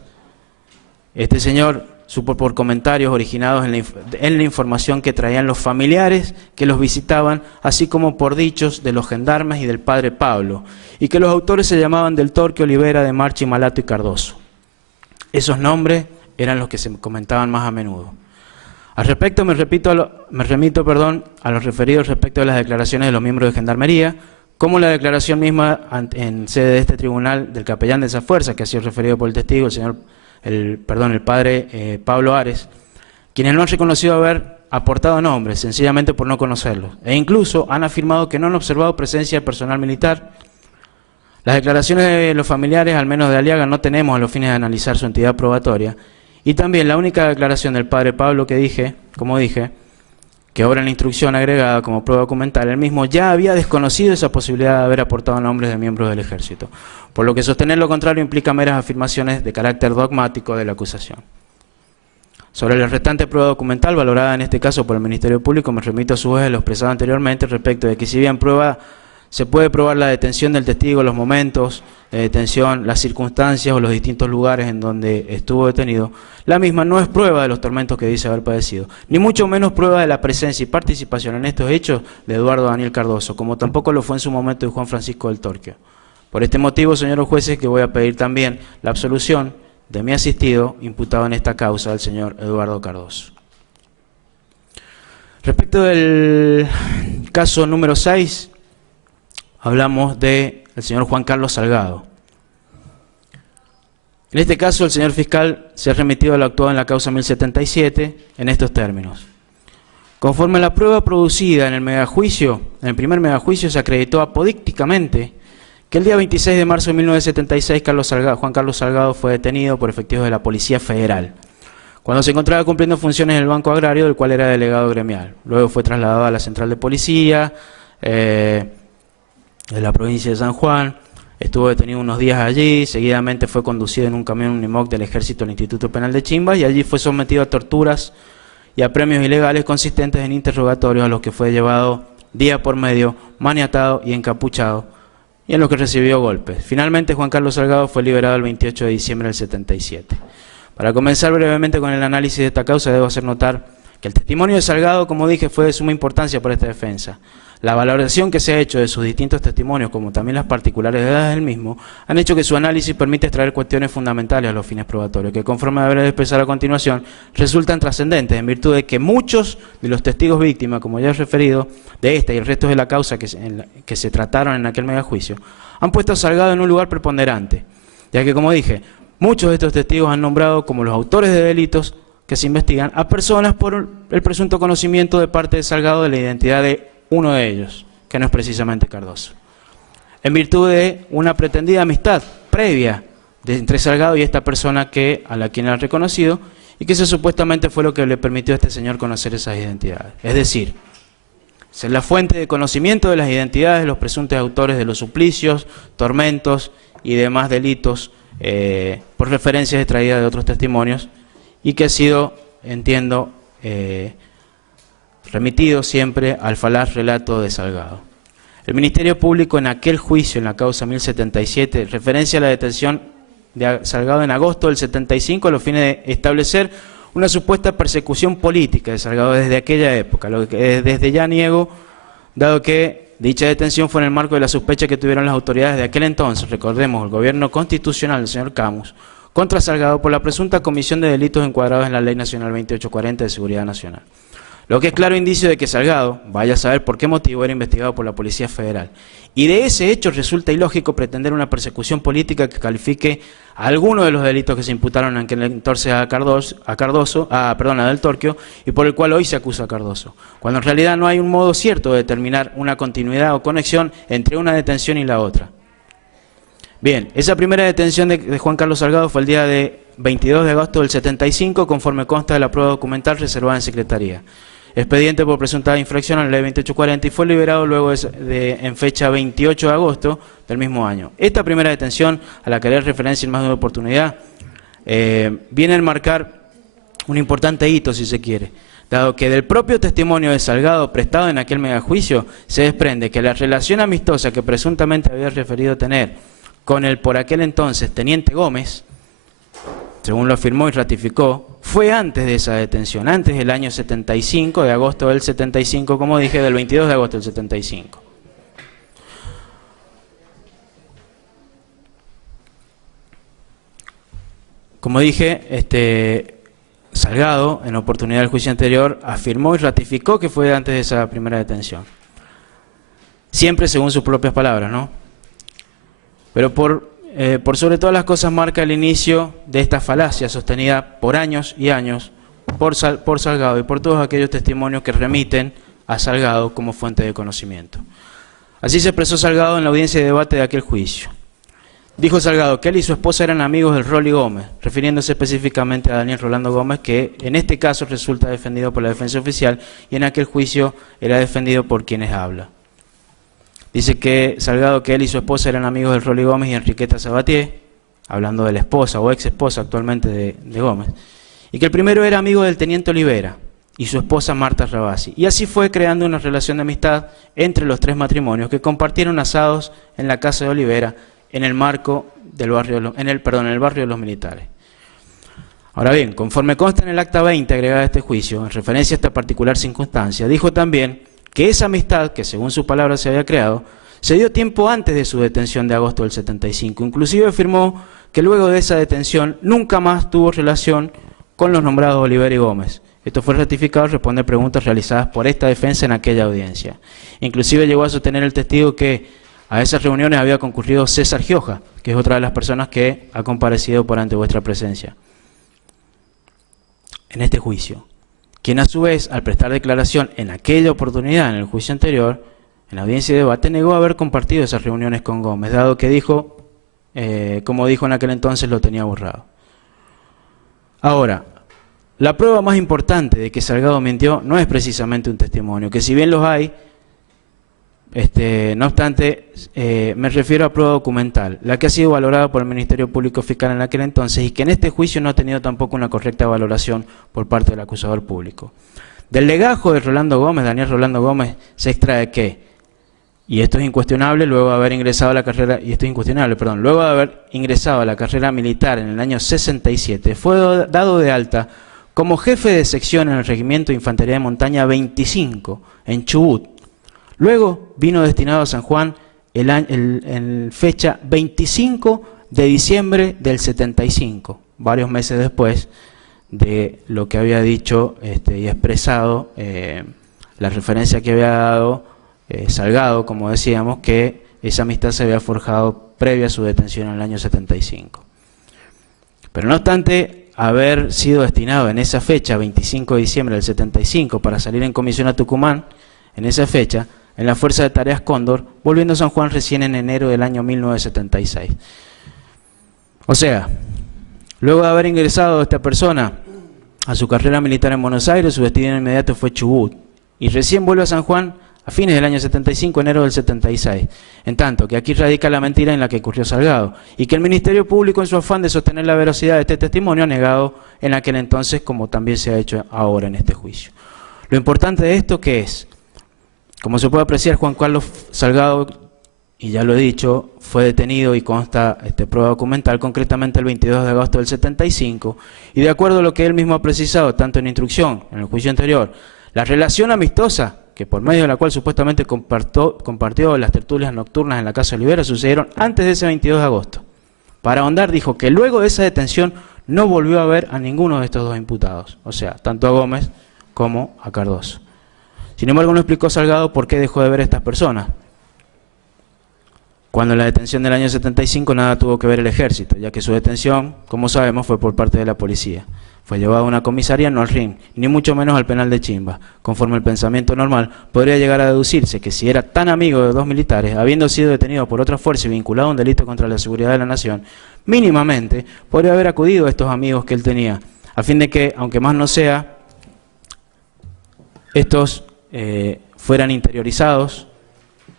este señor supo por comentarios originados en la información que traían los familiares que los visitaban, así como por dichos de los gendarmes y del padre Pablo, y que los autores se llamaban Del Torque, Olivera, de Marchi, Malato y Cardoso. Esos nombres eran los que se comentaban más a menudo. Al respecto me remito a los referidos respecto de las declaraciones de los miembros de Gendarmería, como la declaración misma en sede de este tribunal del capellán de esa fuerza, que ha sido referido por el testigo, el padre Pablo Ares, quienes no han reconocido haber aportado nombres, sencillamente por no conocerlos, e incluso han afirmado que no han observado presencia de personal militar. Las declaraciones de los familiares, al menos de Aliaga, no tenemos a los fines de analizar su entidad probatoria, y también la única declaración del padre Pablo que como dije, que obra en la instrucción agregada como prueba documental, él mismo ya había desconocido esa posibilidad de haber aportado nombres de miembros del ejército, por lo que sostener lo contrario implica meras afirmaciones de carácter dogmático de la acusación. Sobre la restante prueba documental, valorada en este caso por el Ministerio Público, me remito a su vez a lo expresado anteriormente respecto de que si bien se puede probar la detención del testigo, los momentos de detención, las circunstancias o los distintos lugares en donde estuvo detenido, la misma no es prueba de los tormentos que dice haber padecido, ni mucho menos prueba de la presencia y participación en estos hechos de Eduardo Daniel Cardoso, como tampoco lo fue en su momento de Juan Francisco del Torquio. Por este motivo, señores jueces, que voy a pedir también la absolución de mi asistido imputado en esta causa, el señor Eduardo Cardoso. Respecto del caso número 6, hablamos del señor Juan Carlos Salgado. En este caso, el señor fiscal se ha remitido a lo actuado en la causa 1077 en estos términos. Conforme a la prueba producida en el primer megajuicio, se acreditó apodícticamente que el día 26 de marzo de 1976 Juan Carlos Salgado fue detenido por efectivos de la Policía Federal, cuando se encontraba cumpliendo funciones en el Banco Agrario, del cual era delegado gremial. Luego fue trasladado a la Central de Policía de la provincia de San Juan, estuvo detenido unos días allí, seguidamente fue conducido en un camión Unimog del Ejército al Instituto Penal de Chimbas y allí fue sometido a torturas y a premios ilegales consistentes en interrogatorios a los que fue llevado día por medio, maniatado y encapuchado, y en los que recibió golpes. Finalmente, Juan Carlos Salgado fue liberado el 28 de diciembre del 77. Para comenzar brevemente con el análisis de esta causa, debo hacer notar que el testimonio de Salgado, como dije, fue de suma importancia para esta defensa. La valoración que se ha hecho de sus distintos testimonios, como también las particularidades del mismo, han hecho que su análisis permita extraer cuestiones fundamentales a los fines probatorios, que conforme deberé expresar a continuación, resultan trascendentes, en virtud de que muchos de los testigos víctimas, como ya he referido, de esta y el resto de la causa que se trataron en aquel megajuicio, han puesto a Salgado en un lugar preponderante, ya que, como dije, muchos de estos testigos han nombrado como los autores de delitos que se investigan a personas por el presunto conocimiento de parte de Salgado de la identidad de uno de ellos, que no es precisamente Cardoso, en virtud de una pretendida amistad previa entre Salgado y esta persona a la quien ha reconocido, y que eso supuestamente fue lo que le permitió a este señor conocer esas identidades. Es decir, ser la fuente de conocimiento de las identidades de los presuntos autores de los suplicios, tormentos y demás delitos por referencias extraídas de otros testimonios, y que ha sido, entiendo, remitido siempre al falaz relato de Salgado. El Ministerio Público en aquel juicio, en la causa 1077, referencia a la detención de Salgado en agosto del 75 a los fines de establecer una supuesta persecución política de Salgado desde aquella época, lo que desde ya niego, dado que dicha detención fue en el marco de la sospecha que tuvieron las autoridades de aquel entonces, recordemos, el gobierno constitucional del señor Camus, contra Salgado por la presunta comisión de delitos encuadrados en la Ley Nacional 2840 de Seguridad Nacional. Lo que es claro indicio de que Salgado, vaya a saber por qué motivo, era investigado por la Policía Federal. Y de ese hecho resulta ilógico pretender una persecución política que califique a alguno de los delitos que se imputaron en aquel entonces a Del Torquio, y por el cual hoy se acusa a Cardoso, cuando en realidad no hay un modo cierto de determinar una continuidad o conexión entre una detención y la otra. Bien, esa primera detención de Juan Carlos Salgado fue el día de 22 de agosto del 75, conforme consta de la prueba documental reservada en Secretaría. Expediente por presunta infracción a la Ley 2840, y fue liberado luego en fecha 28 de agosto del mismo año. Esta primera detención, a la que haré referencia en más de una oportunidad, viene a enmarcar un importante hito, si se quiere, dado que del propio testimonio de Salgado prestado en aquel megajuicio se desprende que la relación amistosa que presuntamente había referido tener con el por aquel entonces Teniente Gómez, según lo afirmó y ratificó, fue antes de esa detención, antes del año 75, de agosto del 75, como dije, del 22 de agosto del 75. Como dije, Salgado, en oportunidad del juicio anterior, afirmó y ratificó que fue antes de esa primera detención. Siempre según sus propias palabras, ¿no? Pero por sobre todas las cosas marca el inicio de esta falacia sostenida por años y años por Salgado y por todos aquellos testimonios que remiten a Salgado como fuente de conocimiento. Así se expresó Salgado en la audiencia de debate de aquel juicio. Dijo Salgado que él y su esposa eran amigos del Rolly Gómez, refiriéndose específicamente a Daniel Rolando Gómez, que en este caso resulta defendido por la defensa oficial y en aquel juicio era defendido por quienes habla. Dice que Salgado que él y su esposa eran amigos del Rolly Gómez y Enriqueta Sabatier, hablando de la esposa o ex esposa actualmente de Gómez, y que el primero era amigo del teniente Olivera y su esposa Marta Rabasi. Y así fue creando una relación de amistad entre los tres matrimonios que compartieron asados en la casa de Olivera en el marco del barrio, en el barrio de los Militares. Ahora bien, conforme consta en el acta 20 agregada a este juicio, en referencia a esta particular circunstancia, dijo también que esa amistad, que según sus palabras se había creado, se dio tiempo antes de su detención de agosto del 75. Inclusive afirmó que luego de esa detención nunca más tuvo relación con los nombrados Olivera y Gómez. Esto fue ratificado al responder preguntas realizadas por esta defensa en aquella audiencia. Inclusive llegó a sostener el testigo que a esas reuniones había concurrido César Gioja, que es otra de las personas que ha comparecido por ante vuestra presencia en este juicio, quien a su vez, al prestar declaración en aquella oportunidad, en el juicio anterior, en la audiencia de debate, negó haber compartido esas reuniones con Gómez, dado que dijo, como dijo en aquel entonces, lo tenía borrado. Ahora, la prueba más importante de que Salgado mintió no es precisamente un testimonio, que si bien los hay, no obstante, me refiero a prueba documental, la que ha sido valorada por el Ministerio Público Fiscal en aquel entonces y que en este juicio no ha tenido tampoco una correcta valoración por parte del acusador público. Del legajo de Rolando Gómez, Daniel Rolando Gómez, se extrae que, y esto es incuestionable, luego de haber ingresado a la carrera, luego de haber ingresado a la carrera militar en el año 67, fue dado de alta como jefe de sección en el Regimiento de Infantería de Montaña 25, en Chubut. Luego vino destinado a San Juan en fecha 25 de diciembre del 75, varios meses después de lo que había dicho y expresado la referencia que había dado Salgado, como decíamos, que esa amistad se había forjado previa a su detención en el año 75. Pero no obstante haber sido destinado en esa fecha, 25 de diciembre del 75, para salir en comisión a Tucumán, en esa fecha, en la Fuerza de Tareas Cóndor, volviendo a San Juan recién en enero del año 1976. O sea, luego de haber ingresado esta persona a su carrera militar en Buenos Aires, su destino inmediato fue Chubut, y recién vuelve a San Juan a fines del año 75, enero del 76, en tanto que aquí radica la mentira en la que incurrió Salgado, y que el Ministerio Público, en su afán de sostener la veracidad de este testimonio, ha negado en aquel entonces, como también se ha hecho ahora en este juicio. Lo importante de esto, ¿qué es? Como se puede apreciar, Juan Carlos Salgado, y ya lo he dicho, fue detenido y consta prueba documental, concretamente el 22 de agosto del 75, y de acuerdo a lo que él mismo ha precisado, tanto en instrucción, en el juicio anterior, la relación amistosa, que por medio de la cual supuestamente compartió las tertulias nocturnas en la casa de Olivera, sucedieron antes de ese 22 de agosto. Para ahondar, dijo que luego de esa detención no volvió a ver a ninguno de estos dos imputados, o sea, tanto a Gómez como a Cardoso. Sin embargo, no explicó Salgado por qué dejó de ver a estas personas, cuando en la detención del año 75 nada tuvo que ver el ejército, ya que su detención, como sabemos, fue por parte de la policía. Fue llevado a una comisaría, no al RIN, ni mucho menos al penal de Chimba. Conforme al pensamiento normal, podría llegar a deducirse que si era tan amigo de dos militares, habiendo sido detenido por otra fuerza y vinculado a un delito contra la seguridad de la nación, mínimamente podría haber acudido a estos amigos que él tenía, a fin de que, aunque más no sea, estos fueran interiorizados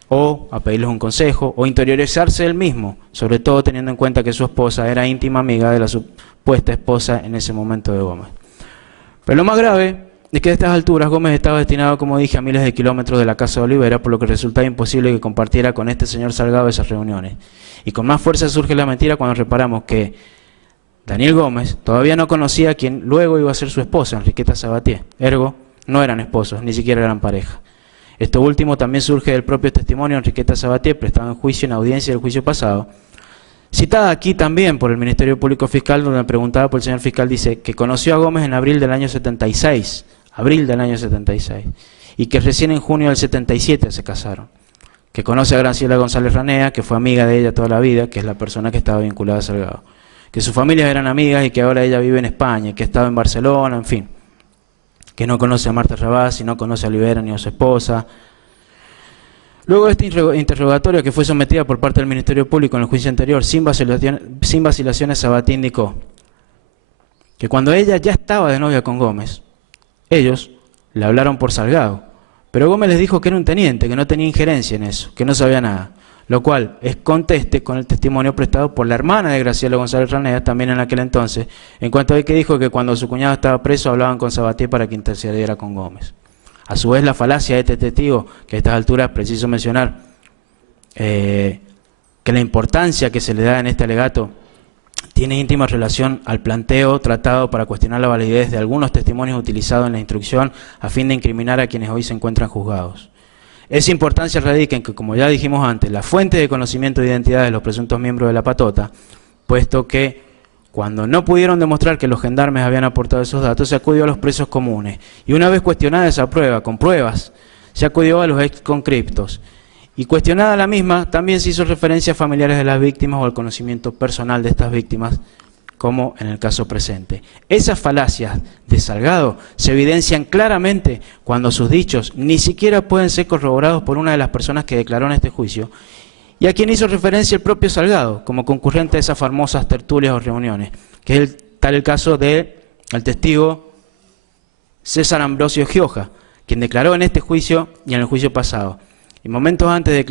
o a pedirles un consejo o interiorizarse él mismo, sobre todo teniendo en cuenta que su esposa era íntima amiga de la supuesta esposa en ese momento de Gómez. Pero lo más grave es que a estas alturas Gómez estaba destinado, como dije, a miles de kilómetros de la casa de Olivera, por lo que resultaba imposible que compartiera con este señor Salgado esas reuniones. Y con más fuerza surge la mentira cuando reparamos que Daniel Gómez todavía no conocía a quien luego iba a ser su esposa, Enriqueta Sabatier. Ergo, no eran esposos, ni siquiera eran pareja. Esto último también surge del propio testimonio de Enriqueta Sabatier, prestado en juicio en audiencia del juicio pasado, citada aquí también por el Ministerio Público Fiscal, donde preguntaba por el señor fiscal, dice que conoció a Gómez en abril del año 76, y que recién en junio del 77 se casaron. Que conoce a Graciela González Ranea, que fue amiga de ella toda la vida, que es la persona que estaba vinculada a Salgado. Que sus familias eran amigas y que ahora ella vive en España, que estaba en Barcelona, en fin. Que no conoce a Marta Rabasi, no conoce a Olivera ni a su esposa. Luego de este interrogatorio que fue sometida por parte del Ministerio Público en el juicio anterior, sin vacilaciones, Sabatier indicó que cuando ella ya estaba de novia con Gómez, ellos le hablaron por Salgado, pero Gómez les dijo que era un teniente, que no tenía injerencia en eso, que no sabía nada. lo cual es conteste con el testimonio prestado por la hermana de Graciela González Raneda, también en aquel entonces, en cuanto a que dijo que cuando su cuñado estaba preso hablaban con Sabatier para que intercediera con Gómez. A su vez, la falacia de este testigo, que a estas alturas es preciso mencionar que la importancia que se le da en este alegato tiene íntima relación al planteo tratado para cuestionar la validez de algunos testimonios utilizados en la instrucción a fin de incriminar a quienes hoy se encuentran juzgados. Esa importancia radica en que, como ya dijimos antes, la fuente de conocimiento de identidad de los presuntos miembros de la patota, puesto que cuando no pudieron demostrar que los gendarmes habían aportado esos datos, se acudió a los presos comunes. Y una vez cuestionada esa prueba, con pruebas, se acudió a los ex-conscriptos. Y cuestionada la misma, también se hizo referencia a familiares de las víctimas o al conocimiento personal de estas víctimas, como en el caso presente. Esas falacias de Salgado se evidencian claramente cuando sus dichos ni siquiera pueden ser corroborados por una de las personas que declaró en este juicio, y a quien hizo referencia el propio Salgado, como concurrente de esas famosas tertulias o reuniones, que es el caso del testigo César Ambrosio Gioja, quien declaró en este juicio y en el juicio pasado, y momentos antes de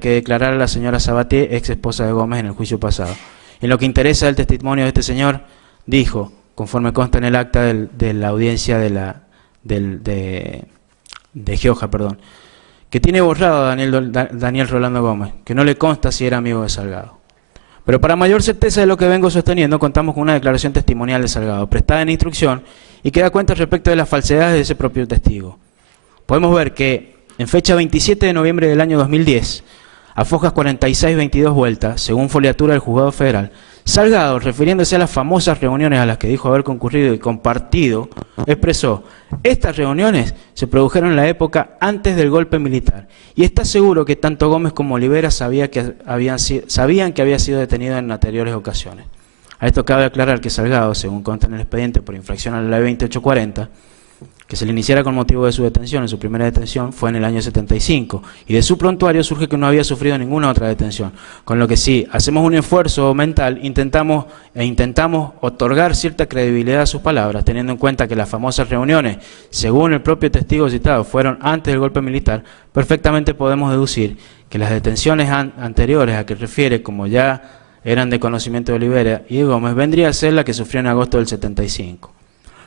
que declarara la señora Sabatier, ex esposa de Gómez, en el juicio pasado. En lo que interesa el testimonio de este señor, dijo, conforme consta en el acta de la audiencia de Gioja, que tiene borrado a Daniel Rolando Gómez, que no le consta si era amigo de Salgado. Pero para mayor certeza de lo que vengo sosteniendo, contamos con una declaración testimonial de Salgado, prestada en instrucción, y que da cuenta respecto de las falsedades de ese propio testigo. Podemos ver que en fecha 27 de noviembre del año 2010, a fojas 46-22 vueltas, según foliatura del Juzgado Federal, Salgado, refiriéndose a las famosas reuniones a las que dijo haber concurrido y compartido, expresó: estas reuniones se produjeron en la época antes del golpe militar, y está seguro que tanto Gómez como Olivera sabían que había sido detenido en anteriores ocasiones. A esto cabe aclarar que Salgado, según consta en el expediente por infracción a la ley 2840, que se le iniciara con motivo de su detención, en su primera detención, fue en el año 75, y de su prontuario surge que no había sufrido ninguna otra detención, con lo que si hacemos un esfuerzo mental, intentamos otorgar cierta credibilidad a sus palabras, teniendo en cuenta que las famosas reuniones, según el propio testigo citado, fueron antes del golpe militar, perfectamente podemos deducir que las detenciones anteriores a que refiere, como ya eran de conocimiento de Olivera y de Gómez, vendría a ser la que sufrió en agosto del 75.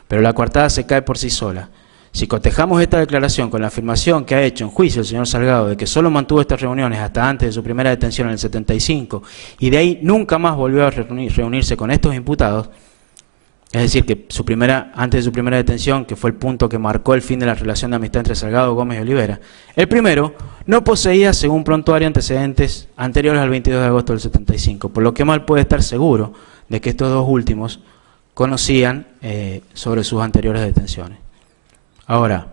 Pero la coartada se cae por sí sola. Si cotejamos esta declaración con la afirmación que ha hecho en juicio el señor Salgado de que solo mantuvo estas reuniones hasta antes de su primera detención en el 75 y de ahí nunca más volvió a reunirse con estos imputados, es decir, que antes de su primera detención, que fue el punto que marcó el fin de la relación de amistad entre Salgado, Gómez y Olivera, el primero no poseía, según prontuario, antecedentes anteriores al 22 de agosto del 75, por lo que mal puede estar seguro de que estos dos últimos conocían sobre sus anteriores detenciones. Ahora,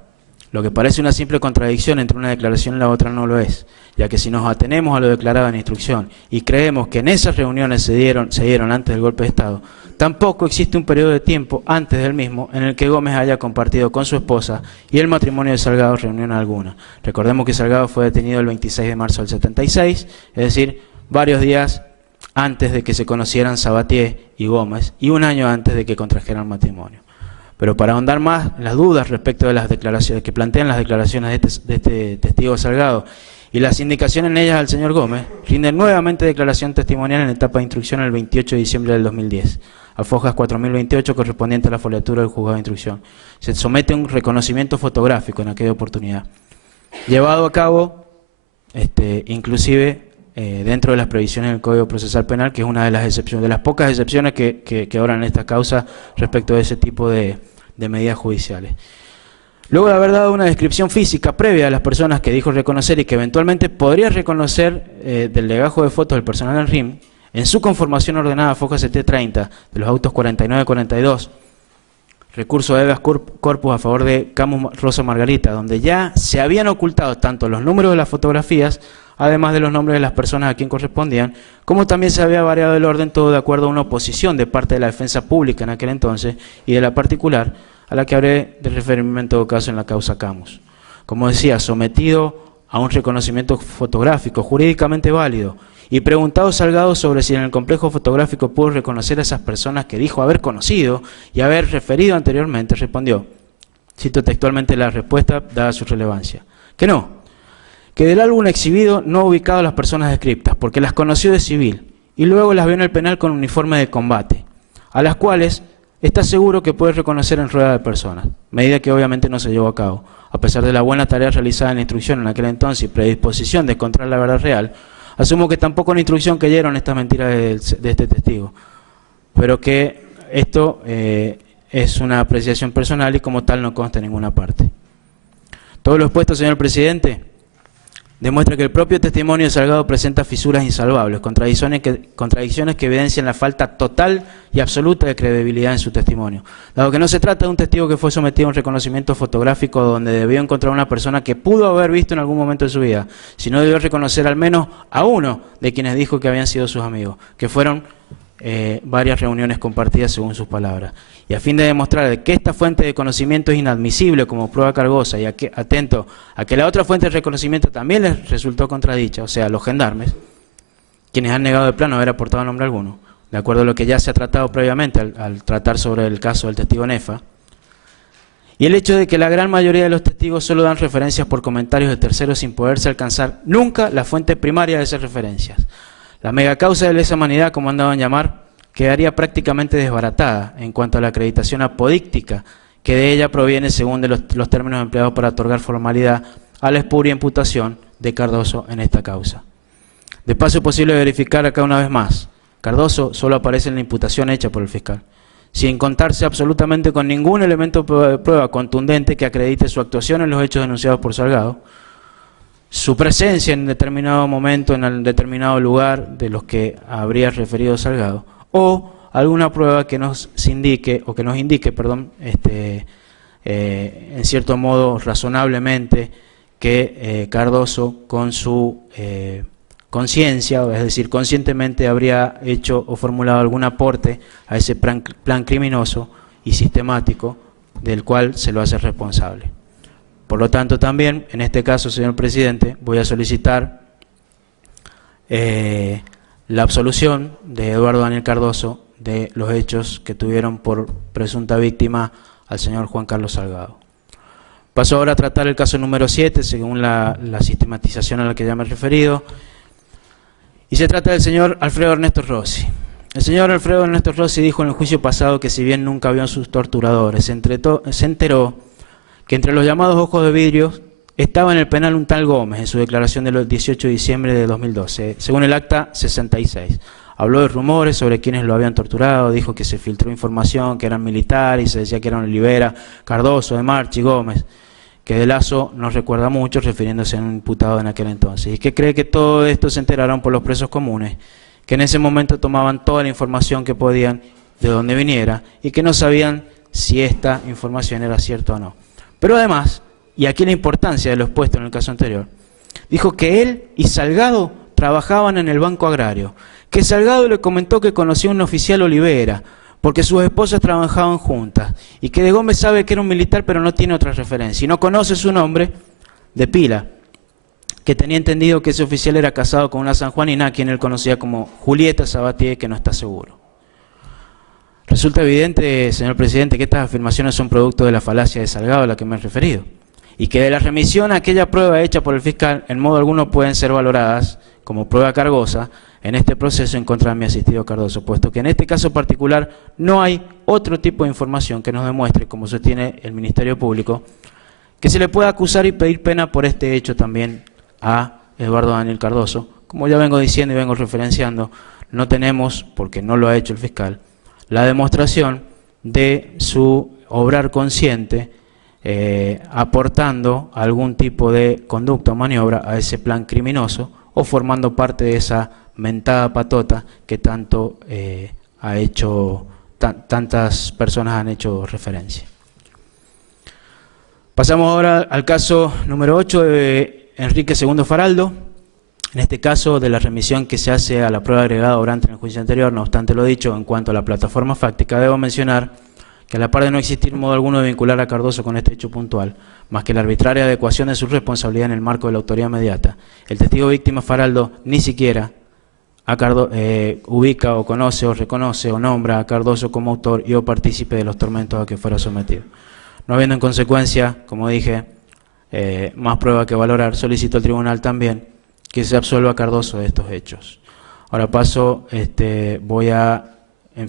lo que parece una simple contradicción entre una declaración y la otra no lo es, ya que si nos atenemos a lo declarado en instrucción y creemos que en esas reuniones se dieron antes del golpe de Estado, tampoco existe un periodo de tiempo antes del mismo en el que Gómez haya compartido con su esposa y el matrimonio de Salgado reunión alguna. Recordemos que Salgado fue detenido el 26 de marzo del 76, es decir, varios días antes de que se conocieran Sabatier y Gómez, y un año antes de que contrajeran matrimonio. Pero para ahondar más en las dudas respecto de las declaraciones que plantean las declaraciones de este testigo Salgado y las indicaciones en ellas al señor Gómez, rinde nuevamente declaración testimonial en etapa de instrucción el 28 de diciembre del 2010, a fojas 4028 correspondiente a la foliatura del juzgado de instrucción. Se somete un reconocimiento fotográfico en aquella oportunidad, llevado a cabo inclusive dentro de las previsiones del Código Procesal Penal, que es una de las excepciones, de las pocas excepciones que obran en esta causa respecto de ese tipo de medidas judiciales. Luego de haber dado una descripción física previa a las personas que dijo reconocer y que eventualmente podría reconocer del legajo de fotos del personal del RIM, en su conformación ordenada foja CT30 de los autos 49-42, recurso de habeas corpus a favor de Camus Rosa Margarita, donde ya se habían ocultado tanto los números de las fotografías, además de los nombres de las personas a quien correspondían, como también se había variado el orden, todo de acuerdo a una oposición de parte de la defensa pública en aquel entonces y de la particular, a la que habré de referirme en todo caso en la causa Camus. Como decía, sometido a un reconocimiento fotográfico jurídicamente válido, y preguntado Salgado sobre si en el complejo fotográfico pudo reconocer a esas personas que dijo haber conocido y haber referido anteriormente, respondió, cito textualmente la respuesta dada su relevancia, que no, que del álbum exhibido no ha ubicado a las personas descriptas, porque las conoció de civil, y luego las vio en el penal con uniforme de combate, a las cuales está seguro que puede reconocer en rueda de personas, medida que obviamente no se llevó a cabo. A pesar de la buena tarea realizada en la instrucción en aquel entonces y predisposición de encontrar la verdad real, asumo que tampoco en la instrucción cayeron estas mentiras de este testigo, pero que esto es una apreciación personal y como tal no consta en ninguna parte. Todo lo expuesto, señor presidente, demuestra que el propio testimonio de Salgado presenta fisuras insalvables, contradicciones que evidencian la falta total y absoluta de credibilidad en su testimonio. Dado que no se trata de un testigo que fue sometido a un reconocimiento fotográfico donde debió encontrar una persona que pudo haber visto en algún momento de su vida, sino debió reconocer al menos a uno de quienes dijo que habían sido sus amigos, que fueron varias reuniones compartidas según sus palabras. Y a fin de demostrar que esta fuente de conocimiento es inadmisible como prueba cargosa y atento a que la otra fuente de reconocimiento también les resultó contradicha, o sea, los gendarmes, quienes han negado de plano haber aportado nombre alguno, de acuerdo a lo que ya se ha tratado previamente al tratar sobre el caso del testigo Nefa, y el hecho de que la gran mayoría de los testigos solo dan referencias por comentarios de terceros sin poderse alcanzar nunca la fuente primaria de esas referencias. La megacausa de lesa humanidad, como han dado en llamar, quedaría prácticamente desbaratada en cuanto a la acreditación apodíctica que de ella proviene según de los términos empleados para otorgar formalidad a la espuria imputación de Cardoso en esta causa. De paso es posible verificar acá una vez más, Cardoso solo aparece en la imputación hecha por el fiscal, sin contarse absolutamente con ningún elemento de prueba contundente que acredite su actuación en los hechos denunciados por Salgado, su presencia en determinado momento, en el determinado lugar de los que habría referido Salgado, o alguna prueba que nos indique, en cierto modo razonablemente, que Cardoso con su conciencia, es decir, conscientemente habría hecho o formulado algún aporte a ese plan criminoso y sistemático del cual se lo hace responsable. Por lo tanto, también, en este caso, señor presidente, voy a solicitar la absolución de Eduardo Daniel Cardoso de los hechos que tuvieron por presunta víctima al señor Juan Carlos Salgado. Paso ahora a tratar el caso número 7, según la sistematización a la que ya me he referido, y se trata del señor Alfredo Ernesto Rossi. El señor Alfredo Ernesto Rossi dijo en el juicio pasado que si bien nunca vio a sus torturadores, se enteró que entre los llamados ojos de vidrio estaba en el penal un tal Gómez en su declaración del 18 de diciembre de 2012, según el acta 66. Habló de rumores sobre quienes lo habían torturado, dijo que se filtró información que eran militares y se decía que eran Olivera, Cardoso, de Marchi, Gómez, que de Lazo no recuerda mucho refiriéndose a un imputado en aquel entonces, y que cree que todo esto se enteraron por los presos comunes, que en ese momento tomaban toda la información que podían de donde viniera y que no sabían si esta información era cierta o no. Pero además, y aquí la importancia de lo expuesto en el caso anterior, dijo que él y Salgado trabajaban en el Banco Agrario, que Salgado le comentó que conocía a un oficial Olivera, porque sus esposas trabajaban juntas, y que de Gómez sabe que era un militar pero no tiene otra referencia, y no conoce su nombre de pila, que tenía entendido que ese oficial era casado con una sanjuanina a quien él conocía como Julieta Sabatier, que no está seguro. Resulta evidente, señor presidente, que estas afirmaciones son producto de la falacia de Salgado a la que me he referido, y que de la remisión a aquella prueba hecha por el fiscal, en modo alguno pueden ser valoradas como prueba cargosa en este proceso en contra de mi asistido Cardoso, puesto que en este caso particular no hay otro tipo de información que nos demuestre, como sostiene el Ministerio Público, que se le pueda acusar y pedir pena por este hecho también a Eduardo Daniel Cardoso. Como ya vengo diciendo y vengo referenciando, no tenemos, porque no lo ha hecho el fiscal, la demostración de su obrar consciente, aportando algún tipo de conducta o maniobra a ese plan criminoso o formando parte de esa mentada patota que tanto ha hecho, tantas personas han hecho referencia. Pasamos ahora al caso número 8 de Enrique II Faraldo. En este caso, de la remisión que se hace a la prueba agregada obrante en el juicio anterior. No obstante lo dicho, en cuanto a la plataforma fáctica, debo mencionar que a la par de no existir modo alguno de vincular a Cardoso con este hecho puntual, más que la arbitraria adecuación de su responsabilidad en el marco de la autoridad inmediata, el testigo víctima Faraldo ni siquiera ubica o conoce o reconoce o nombra a Cardoso como autor y o partícipe de los tormentos a que fuera sometido. No habiendo en consecuencia, como dije, más prueba que valorar, solicito al tribunal también que se absuelva a Cardoso de estos hechos. Ahora paso, en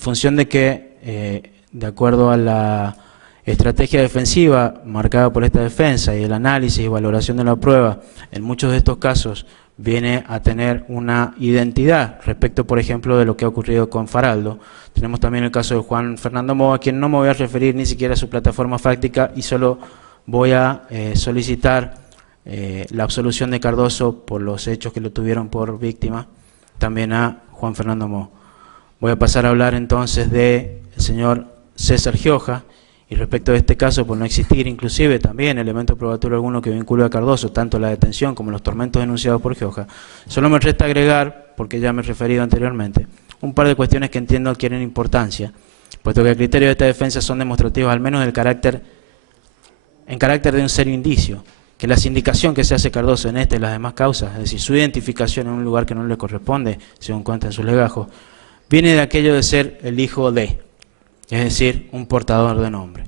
función de que, de acuerdo a la estrategia defensiva marcada por esta defensa y el análisis y valoración de la prueba, en muchos de estos casos viene a tener una identidad respecto, por ejemplo, de lo que ha ocurrido con Faraldo. Tenemos también el caso de Juan Fernando Moa, a quien no me voy a referir ni siquiera a su plataforma fáctica y solo voy a solicitar la absolución de Cardoso por los hechos que lo tuvieron por víctima, también a Juan Fernando Moa. Voy a pasar a hablar entonces del señor César Gioja, y respecto de este caso, por no existir inclusive también elemento probatorio alguno que vincule a Cardoso, tanto la detención como los tormentos denunciados por Gioja, solo me resta agregar, porque ya me he referido anteriormente, un par de cuestiones que entiendo adquieren importancia, puesto que el criterio de esta defensa son demostrativos al menos en carácter de un serio indicio, que la sindicación que se hace Cardoso en esta y las demás causas, es decir, su identificación en un lugar que no le corresponde, según cuenta en sus legajos, viene de aquello de ser el hijo de, es decir, un portador de nombre.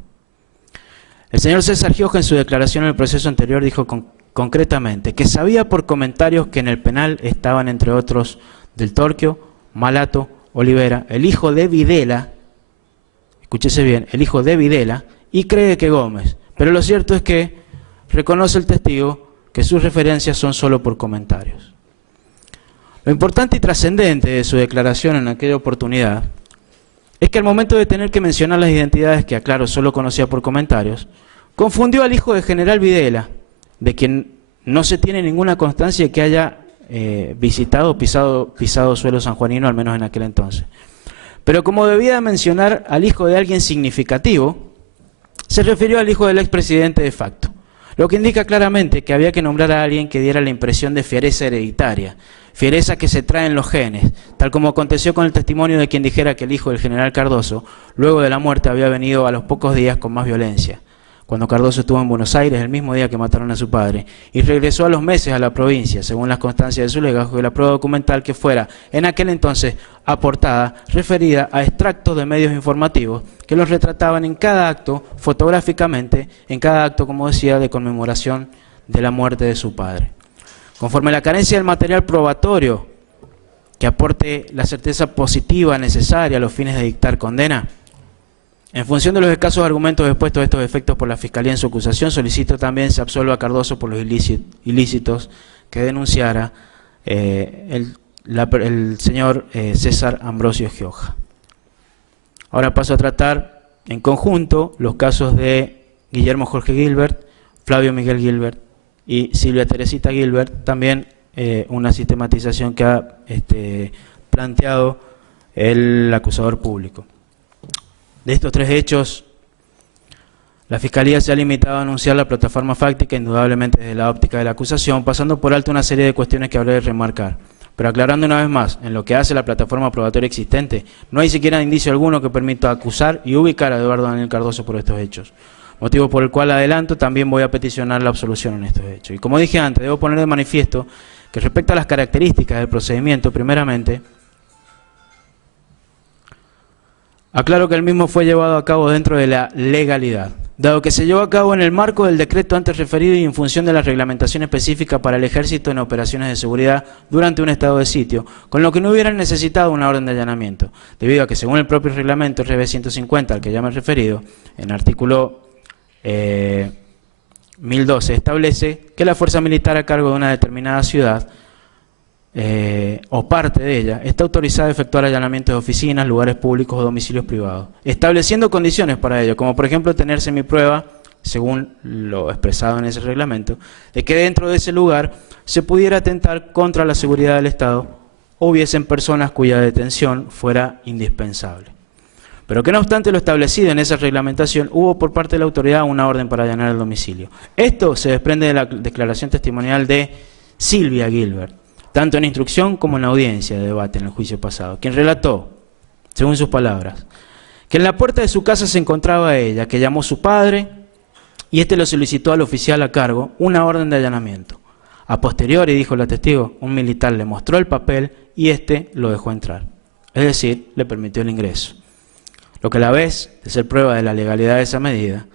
El señor César Gioja en su declaración en el proceso anterior dijo concretamente que sabía por comentarios que en el penal estaban entre otros Del Torquio, Malato, Olivera, el hijo de Videla, escúchese bien, el hijo de Videla, y cree que Gómez, pero lo cierto es que reconoce el testigo que sus referencias son solo por comentarios. Lo importante y trascendente de su declaración en aquella oportunidad es que al momento de tener que mencionar las identidades que, aclaro, solo conocía por comentarios, confundió al hijo de General Videla, de quien no se tiene ninguna constancia de que haya visitado o pisado suelo sanjuanino, al menos en aquel entonces. Pero como debía mencionar al hijo de alguien significativo, se refirió al hijo del expresidente de facto, lo que indica claramente que había que nombrar a alguien que diera la impresión de fiereza hereditaria, fiereza que se trae en los genes, tal como aconteció con el testimonio de quien dijera que el hijo del general Cardoso, luego de la muerte, había venido a los pocos días con más violencia, cuando Cardoso estuvo en Buenos Aires el mismo día que mataron a su padre, y regresó a los meses a la provincia, según las constancias de su legajo y la prueba documental que fuera, en aquel entonces, aportada, referida a extractos de medios informativos que los retrataban en cada acto, fotográficamente, en cada acto, como decía, de conmemoración de la muerte de su padre. Conforme a la carencia del material probatorio que aporte la certeza positiva necesaria a los fines de dictar condena, en función de los escasos argumentos expuestos a estos efectos por la Fiscalía en su acusación, solicito también se absuelva a Cardoso por los ilícitos que denunciara el señor César Ambrosio Gioja. Ahora paso a tratar en conjunto los casos de Guillermo Jorge Gilbert, Flavio Miguel Gilbert y Silvia Teresita Gilbert, también una sistematización que ha planteado el acusador público. De estos tres hechos, la Fiscalía se ha limitado a anunciar la plataforma fáctica, indudablemente desde la óptica de la acusación, pasando por alto una serie de cuestiones que habré de remarcar. Pero aclarando una vez más, en lo que hace la plataforma probatoria existente, no hay siquiera indicio alguno que permita acusar y ubicar a Eduardo Daniel Cardoso por estos hechos. Motivo por el cual adelanto, también voy a peticionar la absolución en estos hechos. Y como dije antes, debo poner de manifiesto que respecto a las características del procedimiento, primeramente, aclaro que el mismo fue llevado a cabo dentro de la legalidad, dado que se llevó a cabo en el marco del decreto antes referido y en función de la reglamentación específica para el ejército en operaciones de seguridad durante un estado de sitio, con lo que no hubieran necesitado una orden de allanamiento, debido a que según el propio reglamento RB 150 al que ya me he referido, en artículo 1012 establece que la fuerza militar a cargo de una determinada ciudad o parte de ella está autorizada a efectuar allanamientos de oficinas, lugares públicos o domicilios privados, estableciendo condiciones para ello, como por ejemplo tener semiprueba, según lo expresado en ese reglamento, de que dentro de ese lugar se pudiera atentar contra la seguridad del Estado o hubiesen personas cuya detención fuera indispensable. Pero que no obstante lo establecido en esa reglamentación, hubo por parte de la autoridad una orden para allanar el domicilio. Esto se desprende de la declaración testimonial de Silvia Gilbert, tanto en instrucción como en la audiencia de debate en el juicio pasado, quien relató, según sus palabras, que en la puerta de su casa se encontraba ella, que llamó a su padre, y éste lo solicitó al oficial a cargo una orden de allanamiento. A posteriori, dijo la testigo, un militar le mostró el papel y éste lo dejó entrar, es decir, le permitió el ingreso. Lo que a la vez de ser prueba de la legalidad de esa medida,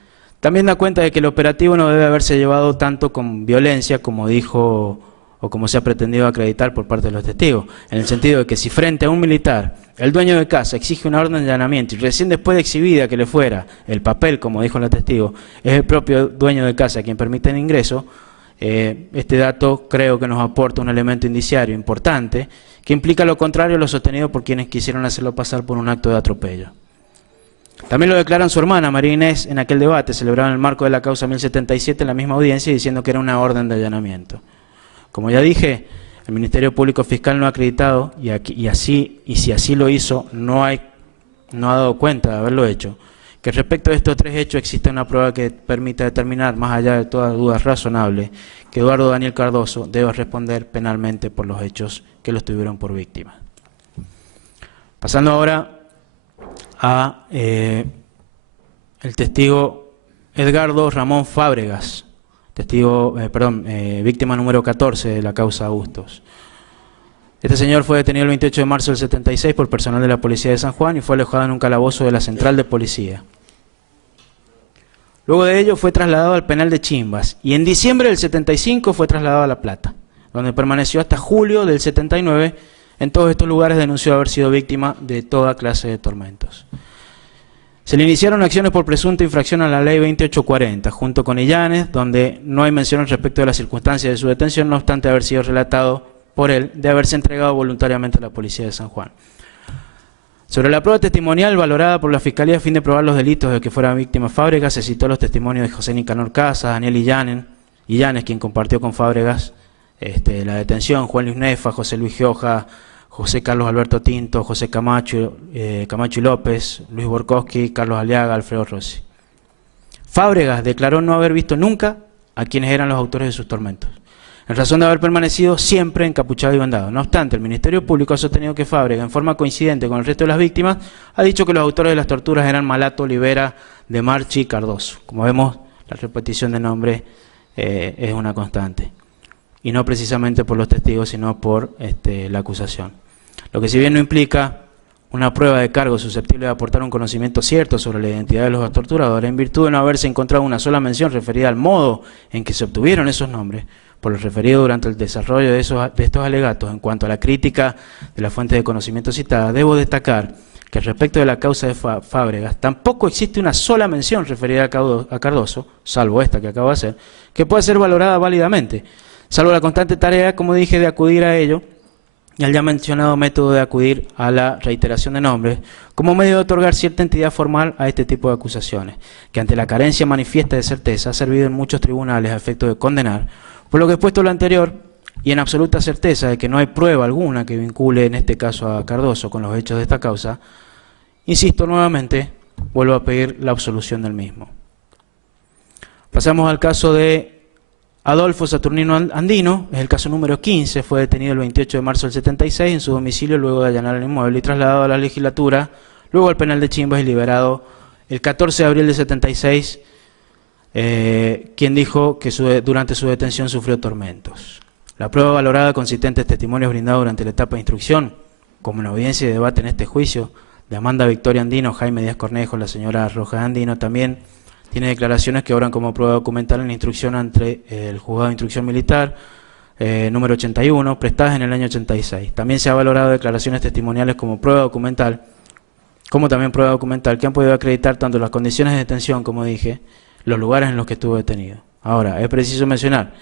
También da cuenta de que el operativo no debe haberse llevado tanto con violencia como dijo o como se ha pretendido acreditar por parte de los testigos, en el sentido de que si frente a un militar el dueño de casa exige una orden de allanamiento y recién después de exhibida que le fuera el papel, como dijo la testigo, es el propio dueño de casa quien permite el ingreso, este dato creo que nos aporta un elemento indiciario importante que implica lo contrario a lo sostenido por quienes quisieron hacerlo pasar por un acto de atropello. También lo declaran su hermana, María Inés, en aquel debate celebrado en el marco de la causa 1077 en la misma audiencia, diciendo que era una orden de allanamiento. Como ya dije, el Ministerio Público Fiscal no ha acreditado, y si así lo hizo, no ha dado cuenta de haberlo hecho, que respecto a estos tres hechos existe una prueba que permita determinar, más allá de toda duda razonable, que Eduardo Daniel Cardoso debe responder penalmente por los hechos que los tuvieron por víctima. Pasando ahora a el testigo Edgardo Ramón Fábregas, víctima número 14 de la causa Bustos. Este señor fue detenido el 28 de marzo del 76 por personal de la Policía de San Juan y fue alojado en un calabozo de la Central de Policía. Luego de ello fue trasladado al penal de Chimbas y en diciembre del 75 fue trasladado a La Plata, donde permaneció hasta julio del 79. En todos estos lugares denunció haber sido víctima de toda clase de tormentos. Se le iniciaron acciones por presunta infracción a la ley 2840, junto con Illanes, donde no hay menciones respecto de las circunstancias de su detención, no obstante haber sido relatado por él de haberse entregado voluntariamente a la Policía de San Juan. Sobre la prueba testimonial valorada por la Fiscalía a fin de probar los delitos de que fuera víctima Fábregas, se citó los testimonios de José Nicanor Casas, Daniel Illanes, quien compartió con Fábregas la detención, Juan Luis Nefa, José Luis Gioja, José Carlos Alberto Tinto, José Camacho y López, Luis Borkowski, Carlos Aliaga, Alfredo Rossi. Fábregas declaró no haber visto nunca a quienes eran los autores de sus tormentos, en razón de haber permanecido siempre encapuchado y vendado. No obstante, el Ministerio Público ha sostenido que Fábregas, en forma coincidente con el resto de las víctimas, ha dicho que los autores de las torturas eran Malato, Olivera, De Marchi y Cardoso. Como vemos, la repetición de nombre es una constante, y no precisamente por los testigos, sino por la acusación. Lo que si bien no implica una prueba de cargo susceptible de aportar un conocimiento cierto sobre la identidad de los torturadores, en virtud de no haberse encontrado una sola mención referida al modo en que se obtuvieron esos nombres, por lo referido durante el desarrollo de estos alegatos en cuanto a la crítica de la fuente de conocimiento citada, debo destacar que respecto de la causa de Fábregas, tampoco existe una sola mención referida a Cardoso, salvo esta que acabo de hacer, que pueda ser valorada válidamente, salvo la constante tarea, como dije, de acudir a ello, y al ya mencionado método de acudir a la reiteración de nombres, como medio de otorgar cierta entidad formal a este tipo de acusaciones, que ante la carencia manifiesta de certeza ha servido en muchos tribunales a efecto de condenar, por lo que expuesto lo anterior, y en absoluta certeza de que no hay prueba alguna que vincule en este caso a Cardoso con los hechos de esta causa, insisto nuevamente, vuelvo a pedir la absolución del mismo. Pasamos al caso de Adolfo Saturnino Andino, es el caso número 15, fue detenido el 28 de marzo del 76 en su domicilio luego de allanar el inmueble y trasladado a la legislatura, luego al penal de Chimbas y liberado el 14 de abril del 76, quien dijo que durante su detención sufrió tormentos. La prueba valorada consistente en testimonios brindados durante la etapa de instrucción, como en audiencia y debate en este juicio, de Amanda Victoria Andino, Jaime Díaz Cornejo, la señora Rojas Andino, también tiene declaraciones que obran como prueba documental en la instrucción ante el Juzgado de Instrucción Militar, número 81, prestadas en el año 86. También se ha valorado declaraciones testimoniales como prueba documental, como también prueba documental, que han podido acreditar tanto las condiciones de detención, como dije, los lugares en los que estuvo detenido. Ahora, es preciso mencionar,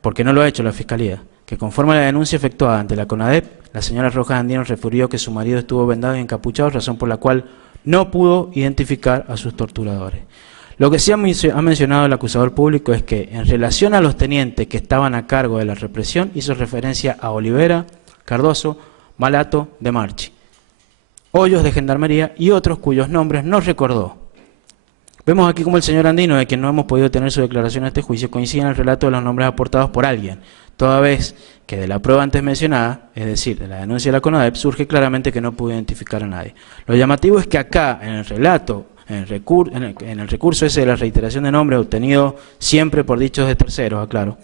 porque no lo ha hecho la Fiscalía, que conforme a la denuncia efectuada ante la CONADEP, la señora Rojas Andino refirió que su marido estuvo vendado y encapuchado, razón por la cual no pudo identificar a sus torturadores. Lo que sí ha mencionado el acusador público es que, en relación a los tenientes que estaban a cargo de la represión, hizo referencia a Olivera, Cardoso, Malato, De Marchi, Hoyos de Gendarmería y otros cuyos nombres no recordó. Vemos aquí como el señor Andino, de quien no hemos podido tener su declaración en este juicio, coincide en el relato de los nombres aportados por alguien, toda vez que de la prueba antes mencionada, es decir, de la denuncia de la CONADEP, surge claramente que no pudo identificar a nadie. Lo llamativo es que acá, en el relato, en el recurso ese de la reiteración de nombres, obtenido siempre por dichos de terceros, aclaro,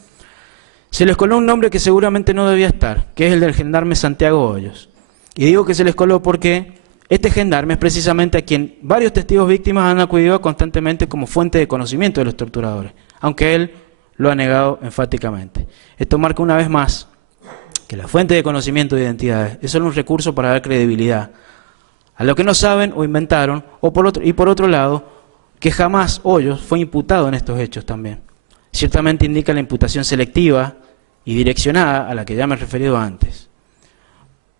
se les coló un nombre que seguramente no debía estar, que es el del gendarme Santiago Hoyos. Y digo que se les coló porque Este gendarme es precisamente a quien varios testigos víctimas han acudido constantemente como fuente de conocimiento de los torturadores, aunque él lo ha negado enfáticamente. Esto marca una vez más que la fuente de conocimiento de identidades es solo un recurso para dar credibilidad a lo que no saben o inventaron, y por otro lado, que jamás Hoyos fue imputado en estos hechos también. Ciertamente indica la imputación selectiva y direccionada a la que ya me he referido antes.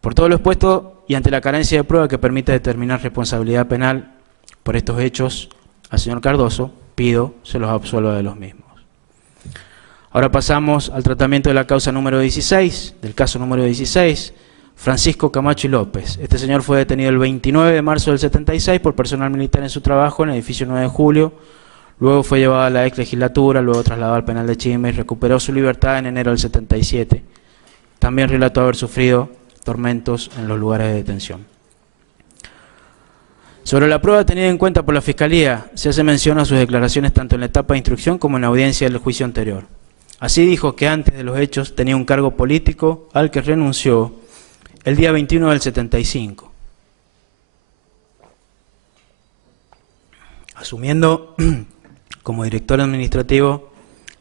Por todo lo expuesto y ante la carencia de prueba que permite determinar responsabilidad penal por estos hechos, al señor Cardoso pido se los absuelva de los mismos. Ahora pasamos al tratamiento de la causa número 16, del caso número 16, Francisco Camacho y López. Este señor fue detenido el 29 de marzo del 76 por personal militar en su trabajo en el edificio 9 de julio, luego fue llevado a la ex legislatura, luego trasladado al penal de Chimba y recuperó su libertad en enero del 77. También relató haber sufrido tormentos en los lugares de detención. Sobre la prueba tenida en cuenta por la Fiscalía, se hace mención a sus declaraciones tanto en la etapa de instrucción como en la audiencia del juicio anterior. Así dijo que antes de los hechos tenía un cargo político al que renunció el día 21 del 75, asumiendo como director administrativo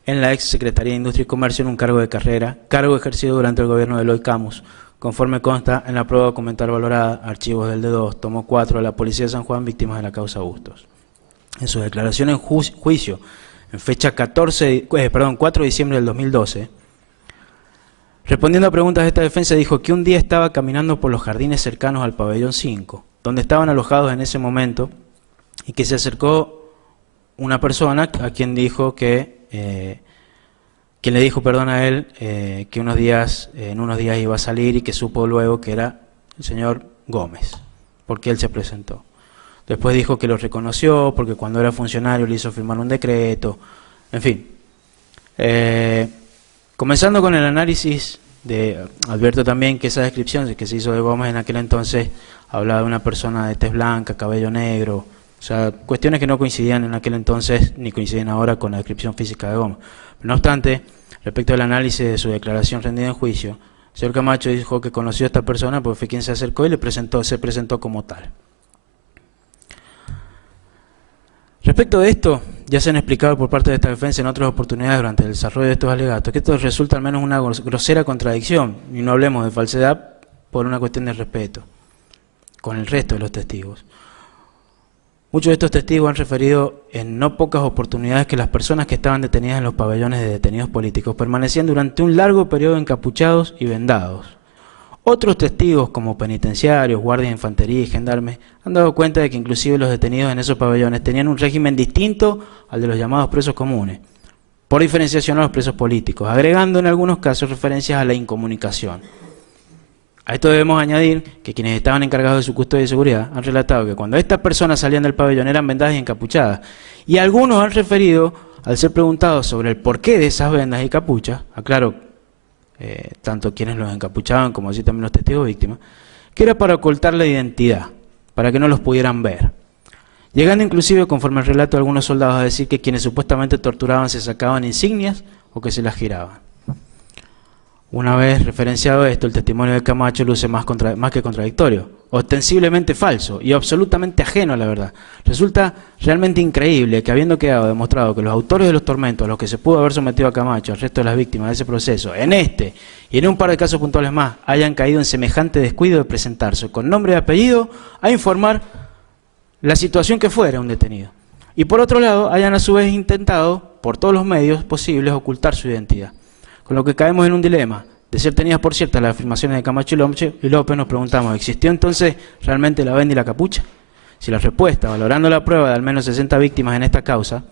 en la ex Secretaría de Industria y Comercio en un cargo de carrera, cargo ejercido durante el gobierno de Eloy Camus, conforme consta en la prueba documental valorada, archivos del D2, tomo 4, de la Policía de San Juan, víctimas de la causa Bustos. En su declaración en juicio, en fecha 4 de diciembre del 2012, respondiendo a preguntas de esta defensa, dijo que un día estaba caminando por los jardines cercanos al pabellón 5, donde estaban alojados en ese momento, y que se acercó una persona a quien dijo que, quien le dijo, a él, que en unos días iba a salir y que supo luego que era el señor Gómez, porque él se presentó. Después dijo que lo reconoció, porque cuando era funcionario le hizo firmar un decreto, en fin. Comenzando con el análisis, advierto también que esa descripción que se hizo de Gómez en aquel entonces hablaba de una persona de tez blanca, cabello negro, o sea, cuestiones que no coincidían en aquel entonces ni coinciden ahora con la descripción física de Gómez. No obstante, respecto al análisis de su declaración rendida en juicio, el señor Camacho dijo que conoció a esta persona porque fue quien se acercó y se presentó como tal. Respecto de esto, ya se han explicado por parte de esta defensa en otras oportunidades durante el desarrollo de estos alegatos, que esto resulta al menos una grosera contradicción, y no hablemos de falsedad por una cuestión de respeto, con el resto de los testigos. Muchos de estos testigos han referido en no pocas oportunidades que las personas que estaban detenidas en los pabellones de detenidos políticos permanecían durante un largo periodo encapuchados y vendados. Otros testigos, como penitenciarios, guardias de infantería y gendarmes, han dado cuenta de que inclusive los detenidos en esos pabellones tenían un régimen distinto al de los llamados presos comunes, por diferenciación a los presos políticos, agregando en algunos casos referencias a la incomunicación. A esto debemos añadir que quienes estaban encargados de su custodia y seguridad han relatado que cuando estas personas salían del pabellón eran vendadas y encapuchadas, y algunos han referido, al ser preguntados sobre el porqué de esas vendas y capuchas, aclaro, tanto quienes los encapuchaban como así también los testigos víctimas, que era para ocultar la identidad, para que no los pudieran ver. Llegando inclusive, conforme al relato de algunos soldados, a decir que quienes supuestamente torturaban se sacaban insignias o que se las giraban. Una vez referenciado esto, el testimonio de Camacho luce más que contradictorio, ostensiblemente falso y absolutamente ajeno a la verdad. Resulta realmente increíble que, habiendo quedado demostrado que los autores de los tormentos a los que se pudo haber sometido a Camacho, al resto de las víctimas de ese proceso, en este y en un par de casos puntuales más, hayan caído en semejante descuido de presentarse con nombre y apellido a informar la situación que fuera un detenido. Y por otro lado, hayan a su vez intentado, por todos los medios posibles, ocultar su identidad. Con lo que caemos en un dilema. De ser tenidas por ciertas las afirmaciones de Camacho y López, nos preguntamos, ¿existió entonces realmente la venda y la capucha? Si la respuesta, valorando la prueba de al menos 60 víctimas en esta causa,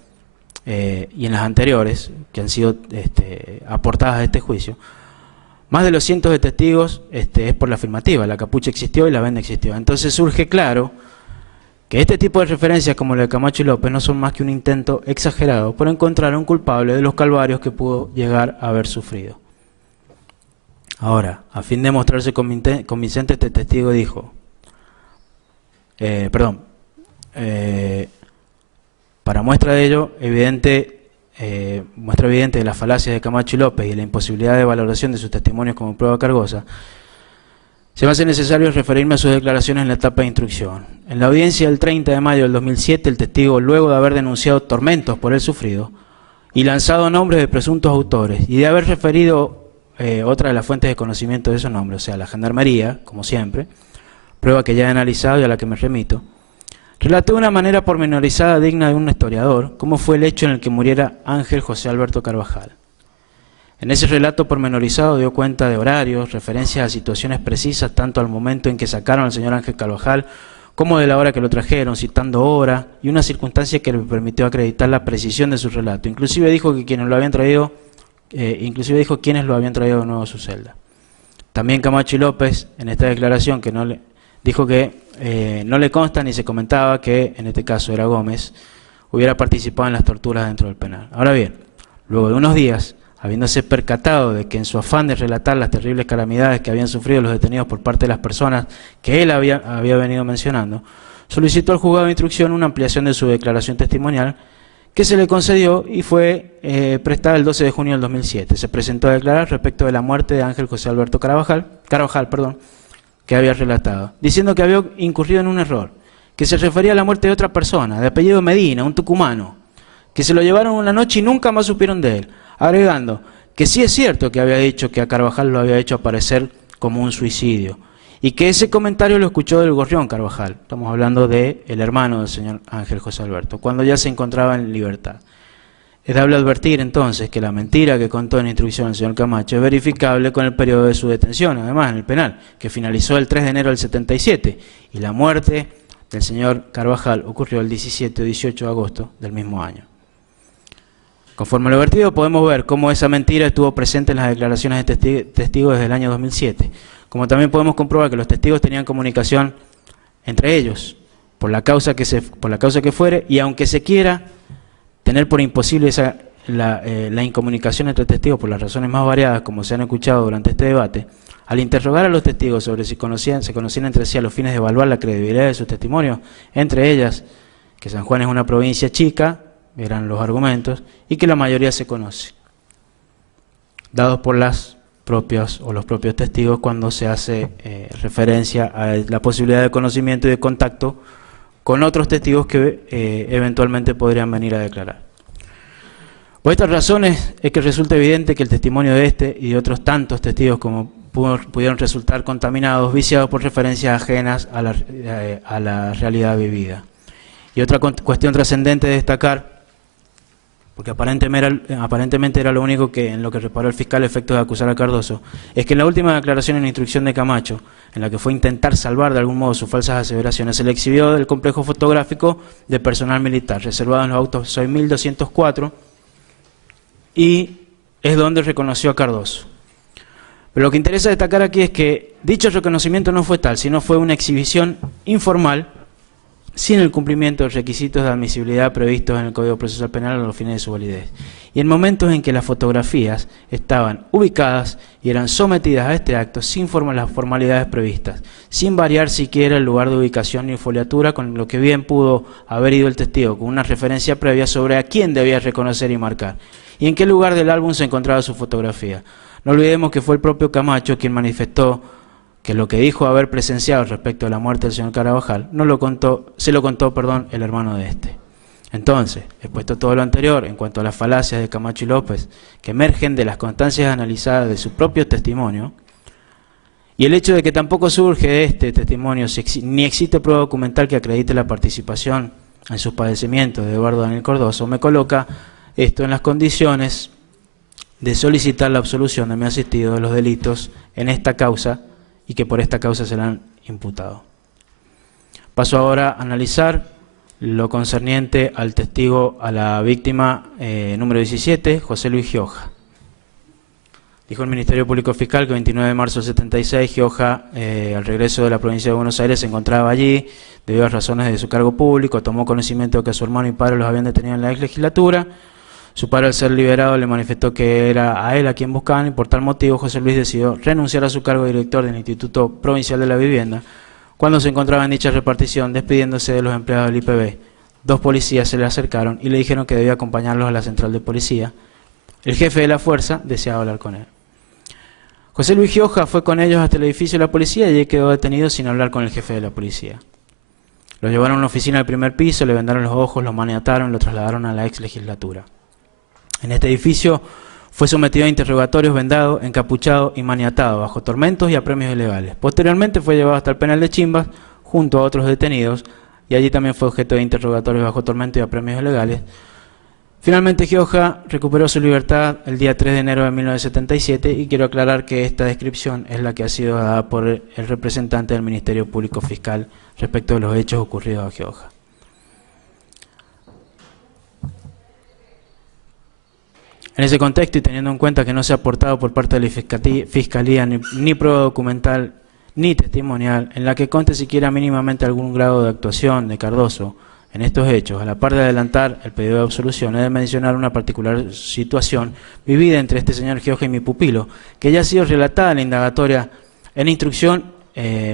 y en las anteriores, que han sido aportadas a este juicio, más de los cientos de testigos es por la afirmativa, la capucha existió y la venda existió. Entonces surge claro que este tipo de referencias como la de Camacho y López no son más que un intento exagerado por encontrar a un culpable de los calvarios que pudo llegar a haber sufrido. Ahora, a fin de mostrarse convincente, este testigo dijo, para muestra de ello, muestra evidente de las falacias de Camacho y López y la imposibilidad de valoración de sus testimonios como prueba cargosa, Se me hace necesario referirme a sus declaraciones en la etapa de instrucción. En la audiencia del 30 de mayo del 2007, el testigo, luego de haber denunciado tormentos por el sufrido y lanzado nombres de presuntos autores y de haber referido otra de las fuentes de conocimiento de esos nombres, o sea, la Gendarmería, como siempre, prueba que ya he analizado y a la que me remito, relató de una manera pormenorizada digna de un historiador cómo fue el hecho en el que muriera Ángel José Alberto Carvajal. En ese relato pormenorizado dio cuenta de horarios, referencias a situaciones precisas, tanto al momento en que sacaron al señor Ángel Carvajal, como de la hora que lo trajeron, citando hora y una circunstancia que le permitió acreditar la precisión de su relato. Inclusive dijo que quienes lo habían traído de nuevo a su celda. También Camacho y López, en esta declaración, dijo que no le consta ni se comentaba que, en este caso era Gómez, hubiera participado en las torturas dentro del penal. Ahora bien, luego de unos días, habiéndose percatado de que en su afán de relatar las terribles calamidades que habían sufrido los detenidos por parte de las personas que él había venido mencionando, solicitó al juzgado de instrucción una ampliación de su declaración testimonial que se le concedió y fue prestada el 12 de junio del 2007. Se presentó a declarar respecto de la muerte de Ángel José Alberto Carvajal, que había relatado, diciendo que había incurrido en un error, que se refería a la muerte de otra persona, de apellido Medina, un tucumano, que se lo llevaron una noche y nunca más supieron de él, agregando que sí es cierto que había dicho que a Carvajal lo había hecho aparecer como un suicidio, y que ese comentario lo escuchó del Gorrión Carvajal, estamos hablando del hermano del señor Ángel José Alberto, cuando ya se encontraba en libertad. Es dable advertir entonces que la mentira que contó en instrucción el señor Camacho es verificable con el periodo de su detención, además en el penal, que finalizó el 3 de enero del 77, y la muerte del señor Carvajal ocurrió el 17 o 18 de agosto del mismo año. Conforme a lo vertido, podemos ver cómo esa mentira estuvo presente en las declaraciones de testigos desde el año 2007, como también podemos comprobar que los testigos tenían comunicación entre ellos, por la causa que fuere, y aunque se quiera tener por imposible la incomunicación entre testigos por las razones más variadas, como se han escuchado durante este debate, al interrogar a los testigos sobre si se conocían entre sí a los fines de evaluar la credibilidad de sus testimonios, entre ellas que San Juan es una provincia chica, eran los argumentos, y que la mayoría se conoce, dados por los propios testigos cuando se hace referencia a la posibilidad de conocimiento y de contacto con otros testigos que eventualmente podrían venir a declarar. Por estas razones es que resulta evidente que el testimonio de este y de otros tantos testigos como pudieron resultar contaminados, viciados por referencias ajenas a la realidad vivida. Y otra cuestión trascendente de destacar, porque aparentemente era lo único en lo que reparó el fiscal efectos de acusar a Cardoso, es que en la última declaración en instrucción de Camacho, en la que fue intentar salvar de algún modo sus falsas aseveraciones, se le exhibió del complejo fotográfico de personal militar, reservado en los autos SOI 1204, y es donde reconoció a Cardoso. Pero lo que interesa destacar aquí es que dicho reconocimiento no fue tal, sino fue una exhibición informal, sin el cumplimiento de los requisitos de admisibilidad previstos en el Código Procesal Penal a los fines de su validez, y en momentos en que las fotografías estaban ubicadas y eran sometidas a este acto sin las formalidades previstas, sin variar siquiera el lugar de ubicación ni foliatura, con lo que bien pudo haber ido el testigo con una referencia previa sobre a quién debía reconocer y marcar, y en qué lugar del álbum se encontraba su fotografía. No olvidemos que fue el propio Camacho quien manifestó que lo que dijo haber presenciado respecto a la muerte del señor Carvajal se lo contó el hermano de este. Entonces, expuesto todo lo anterior en cuanto a las falacias de Camacho y López que emergen de las constancias analizadas de su propio testimonio, y el hecho de que tampoco surge de este testimonio ni existe prueba documental que acredite la participación en sus padecimientos de Eduardo Daniel Cardoso, me coloca esto en las condiciones de solicitar la absolución de mi asistido de los delitos en esta causa y que por esta causa se le han imputado. Paso ahora a analizar lo concerniente al testigo, a la víctima número 17, José Luis Gioja. Dijo el Ministerio Público Fiscal que el 29 de marzo del 76, Gioja, al regreso de la provincia de Buenos Aires, se encontraba allí debido a razones de su cargo público, tomó conocimiento de que su hermano y padre los habían detenido en la ex legislatura. Su padre, al ser liberado, le manifestó que era a él a quien buscaban y por tal motivo José Luis decidió renunciar a su cargo de director del Instituto Provincial de la Vivienda cuando se encontraba en dicha repartición, despidiéndose de los empleados del IPB. Dos policías se le acercaron y le dijeron que debía acompañarlos a la central de policía. El jefe de la fuerza deseaba hablar con él. José Luis Gioja fue con ellos hasta el edificio de la policía y allí quedó detenido sin hablar con el jefe de la policía. Lo llevaron a una oficina del primer piso, le vendaron los ojos, lo maniataron y lo trasladaron a la ex legislatura. En este edificio fue sometido a interrogatorios, vendado, encapuchado y maniatado, bajo tormentos y apremios ilegales. Posteriormente fue llevado hasta el penal de Chimbas, junto a otros detenidos, y allí también fue objeto de interrogatorios bajo tormentos y apremios ilegales. Finalmente Gioja recuperó su libertad el día 3 de enero de 1977 y quiero aclarar que esta descripción es la que ha sido dada por el representante del Ministerio Público Fiscal respecto de los hechos ocurridos a Gioja. En ese contexto y teniendo en cuenta que no se ha aportado por parte de la Fiscalía ni prueba documental ni testimonial en la que conste siquiera mínimamente algún grado de actuación de Cardoso en estos hechos, a la par de adelantar el pedido de absolución, he de mencionar una particular situación vivida entre este señor Gioja y mi pupilo, que ya ha sido relatada en la indagatoria, en instrucción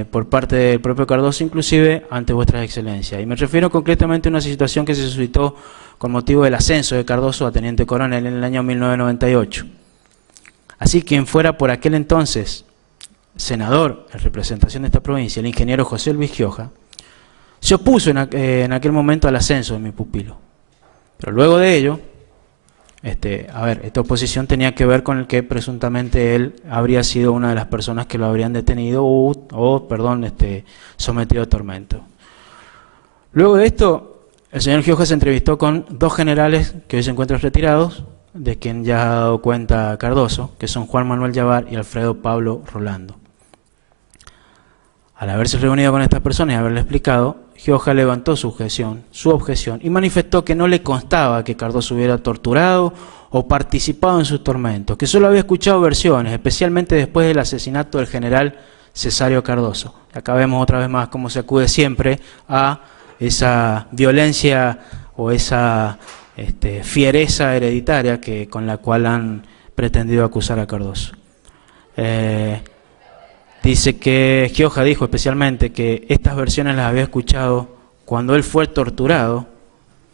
por parte del propio Cardoso, inclusive ante vuestras excelencias. Y me refiero concretamente a una situación que se suscitó con motivo del ascenso de Cardoso a teniente coronel en el año 1998. Así, quien fuera por aquel entonces senador en representación de esta provincia, el ingeniero José Luis Gioja, se opuso en aquel momento al ascenso de mi pupilo. Pero luego de ello, esta oposición tenía que ver con el que presuntamente él habría sido una de las personas que lo habrían detenido sometido a tormento. Luego de esto, el señor Gioja se entrevistó con dos generales que hoy se encuentran retirados, de quien ya ha dado cuenta Cardoso, que son Juan Manuel Yavar y Alfredo Pablo Rolando. Al haberse reunido con estas personas y haberle explicado, Gioja levantó su objeción y manifestó que no le constaba que Cardoso hubiera torturado o participado en sus tormentos, que solo había escuchado versiones, especialmente después del asesinato del general Cesario Cardoso. Acá vemos otra vez más cómo se acude siempre a esa violencia o esa fiereza hereditaria con la cual han pretendido acusar a Cardoso. Dice que Gioja dijo especialmente que estas versiones las había escuchado cuando él fue torturado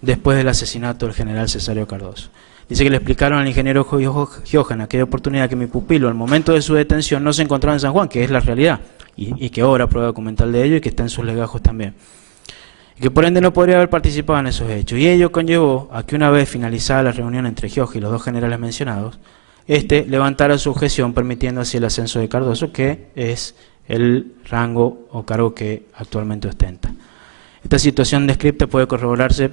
después del asesinato del general Cesario Cardoso. Dice que le explicaron al ingeniero Gioja en aquella oportunidad que mi pupilo al momento de su detención no se encontraba en San Juan, que es la realidad, y que obra prueba documental de ello y que está en sus legajos también. Y que por ende no podría haber participado en esos hechos. Y ello conllevó a que una vez finalizada la reunión entre Gioja y los dos generales mencionados, levantara su objeción permitiendo así el ascenso de Cardoso, que es el rango o cargo que actualmente ostenta. Esta situación descripta puede corroborarse,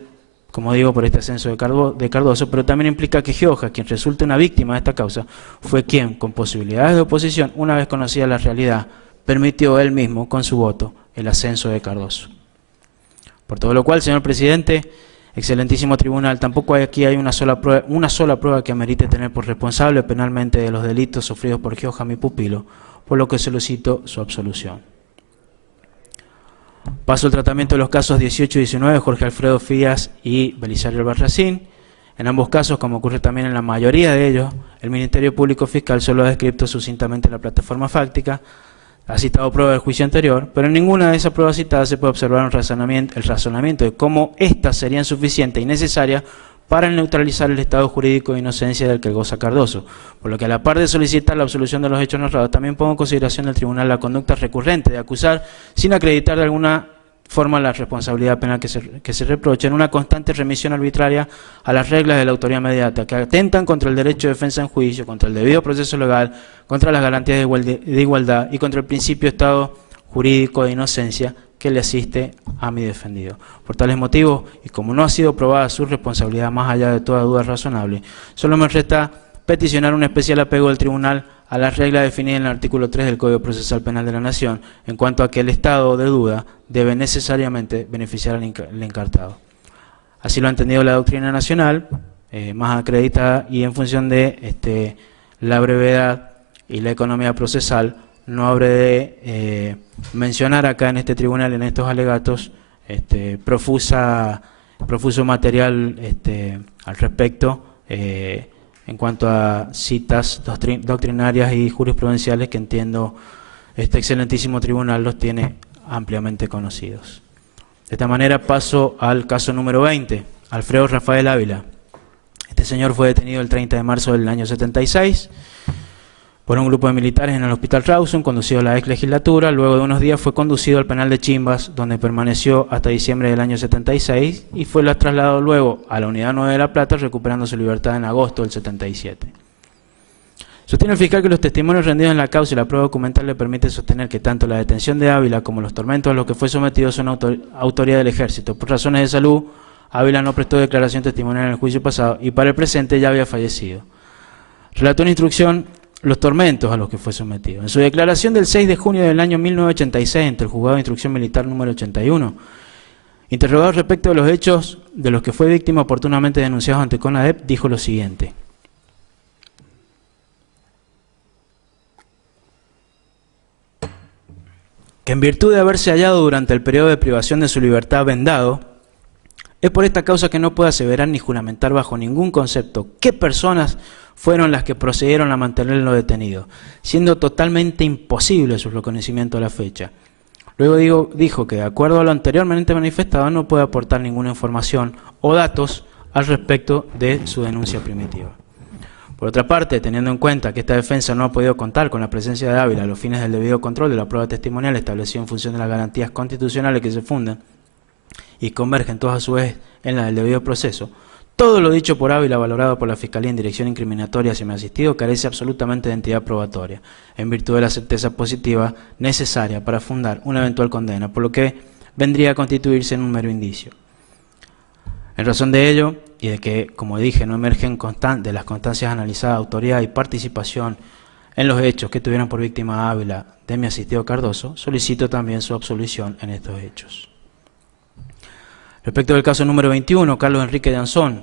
como digo, por este ascenso de Cardoso, pero también implica que Gioja, quien resulta una víctima de esta causa, fue quien, con posibilidades de oposición, una vez conocida la realidad, permitió él mismo, con su voto, el ascenso de Cardoso. Por todo lo cual, señor presidente, excelentísimo tribunal, tampoco aquí hay una sola prueba que amerite tener por responsable penalmente de los delitos sufridos por Gioja, mi pupilo, por lo que solicito su absolución. Paso al tratamiento de los casos 18 y 19 de Jorge Alfredo Fías y Belisario Albarracín. En ambos casos, como ocurre también en la mayoría de ellos, el Ministerio Público Fiscal solo ha descrito sucintamente la plataforma fáctica, ha citado pruebas del juicio anterior, pero en ninguna de esas pruebas citadas se puede observar el razonamiento de cómo éstas serían suficientes y necesarias para neutralizar el estado jurídico de inocencia del que goza Cardoso, por lo que a la par de solicitar la absolución de los hechos narrados, también pongo en consideración del tribunal la conducta recurrente de acusar sin acreditar de alguna forma la responsabilidad penal que se reprocha en una constante remisión arbitraria a las reglas de la autoridad mediata, que atentan contra el derecho de defensa en juicio, contra el debido proceso legal, contra las garantías de igualdad y contra el principio de estado jurídico de inocencia que le asiste a mi defendido. Por tales motivos, y como no ha sido probada su responsabilidad más allá de toda duda razonable, solo me resta peticionar un especial apego del tribunal a las reglas definidas en el artículo 3 del Código Procesal Penal de la Nación, en cuanto a que el estado de duda debe necesariamente beneficiar al encartado. Así lo ha entendido la doctrina nacional, más acreditada, y en función de la brevedad y la economía procesal, no habré de mencionar acá en este tribunal, en estos alegatos, profuso material al respecto, en cuanto a citas doctrinarias y jurisprudenciales que entiendo este excelentísimo tribunal los tiene ampliamente conocidos. De esta manera paso al caso número 20, Alfredo Rafael Ávila. Este señor fue detenido el 30 de marzo del año 76, por un grupo de militares en el Hospital Rawson, conducido a la ex legislatura. Luego de unos días fue conducido al penal de Chimbas, donde permaneció hasta diciembre del año 76 y fue trasladado luego a la Unidad 9 de La Plata, recuperando su libertad en agosto del 77. Sostiene el fiscal que los testimonios rendidos en la causa y la prueba documental le permite sostener que tanto la detención de Ávila como los tormentos a los que fue sometido son autoría del Ejército. Por razones de salud, Ávila no prestó declaración testimonial en el juicio pasado y para el presente ya había fallecido. Relató en instrucción los tormentos a los que fue sometido. En su declaración del 6 de junio del año 1986 ante el Juzgado de Instrucción Militar número 81, interrogado respecto de los hechos de los que fue víctima oportunamente denunciados ante CONADEP, dijo lo siguiente: que en virtud de haberse hallado durante el periodo de privación de su libertad vendado, es por esta causa que no puede aseverar ni juramentar bajo ningún concepto qué personas fueron las que procedieron a mantenerlo detenido, siendo totalmente imposible su reconocimiento a la fecha. Luego dijo que, de acuerdo a lo anteriormente manifestado, no puede aportar ninguna información o datos al respecto de su denuncia primitiva. Por otra parte, teniendo en cuenta que esta defensa no ha podido contar con la presencia de Ávila a los fines del debido control de la prueba testimonial establecido en función de las garantías constitucionales que se fundan y convergen todas a su vez en la del debido proceso, todo lo dicho por Ávila, valorado por la Fiscalía en dirección incriminatoria hacia mi asistido, carece absolutamente de entidad probatoria, en virtud de la certeza positiva necesaria para fundar una eventual condena, por lo que vendría a constituirse en un mero indicio. En razón de ello, y de que, como dije, no emergen de las constancias analizadas autoridad y participación en los hechos que tuvieron por víctima a Ávila de mi asistido Cardoso, solicito también su absolución en estos hechos. Respecto del caso número 21, Carlos Enrique de Anzón,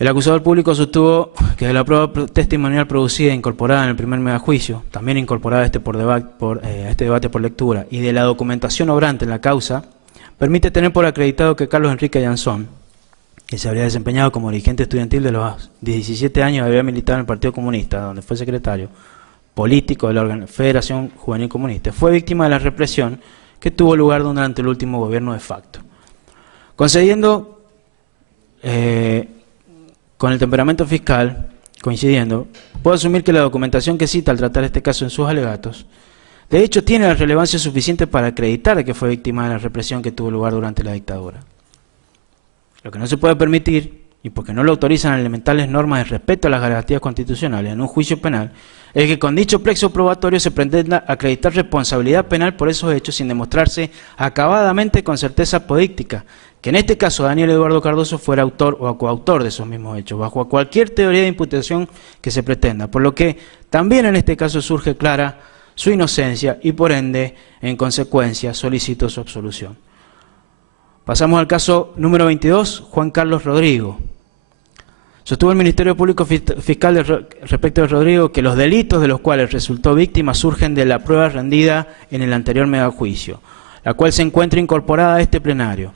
el acusador público sostuvo que de la prueba testimonial producida e incorporada en el primer megajuicio, también incorporada a este debate por lectura, y de la documentación obrante en la causa, permite tener por acreditado que Carlos Enrique de Anzón, que se habría desempeñado como dirigente estudiantil de los 17 años, había militado en el Partido Comunista, donde fue secretario político de la Federación Juvenil Comunista, fue víctima de la represión que tuvo lugar durante el último gobierno de facto. Concediendo con el temperamento fiscal, coincidiendo, puedo asumir que la documentación que cita al tratar este caso en sus alegatos, de hecho tiene la relevancia suficiente para acreditar que fue víctima de la represión que tuvo lugar durante la dictadura. Lo que no se puede permitir, y porque no lo autorizan elementales normas de respeto a las garantías constitucionales en un juicio penal, es que con dicho plexo probatorio se pretenda acreditar responsabilidad penal por esos hechos sin demostrarse acabadamente con certeza apodíctica que en este caso Daniel Eduardo Cardoso fuera autor o coautor de esos mismos hechos, bajo cualquier teoría de imputación que se pretenda, por lo que también en este caso surge clara su inocencia y por ende, en consecuencia, solicito su absolución. Pasamos al caso número 22, Juan Carlos Rodrigo. Sostuvo el Ministerio Público Fiscal respecto de Rodrigo que los delitos de los cuales resultó víctima surgen de la prueba rendida en el anterior megajuicio, la cual se encuentra incorporada a este plenario.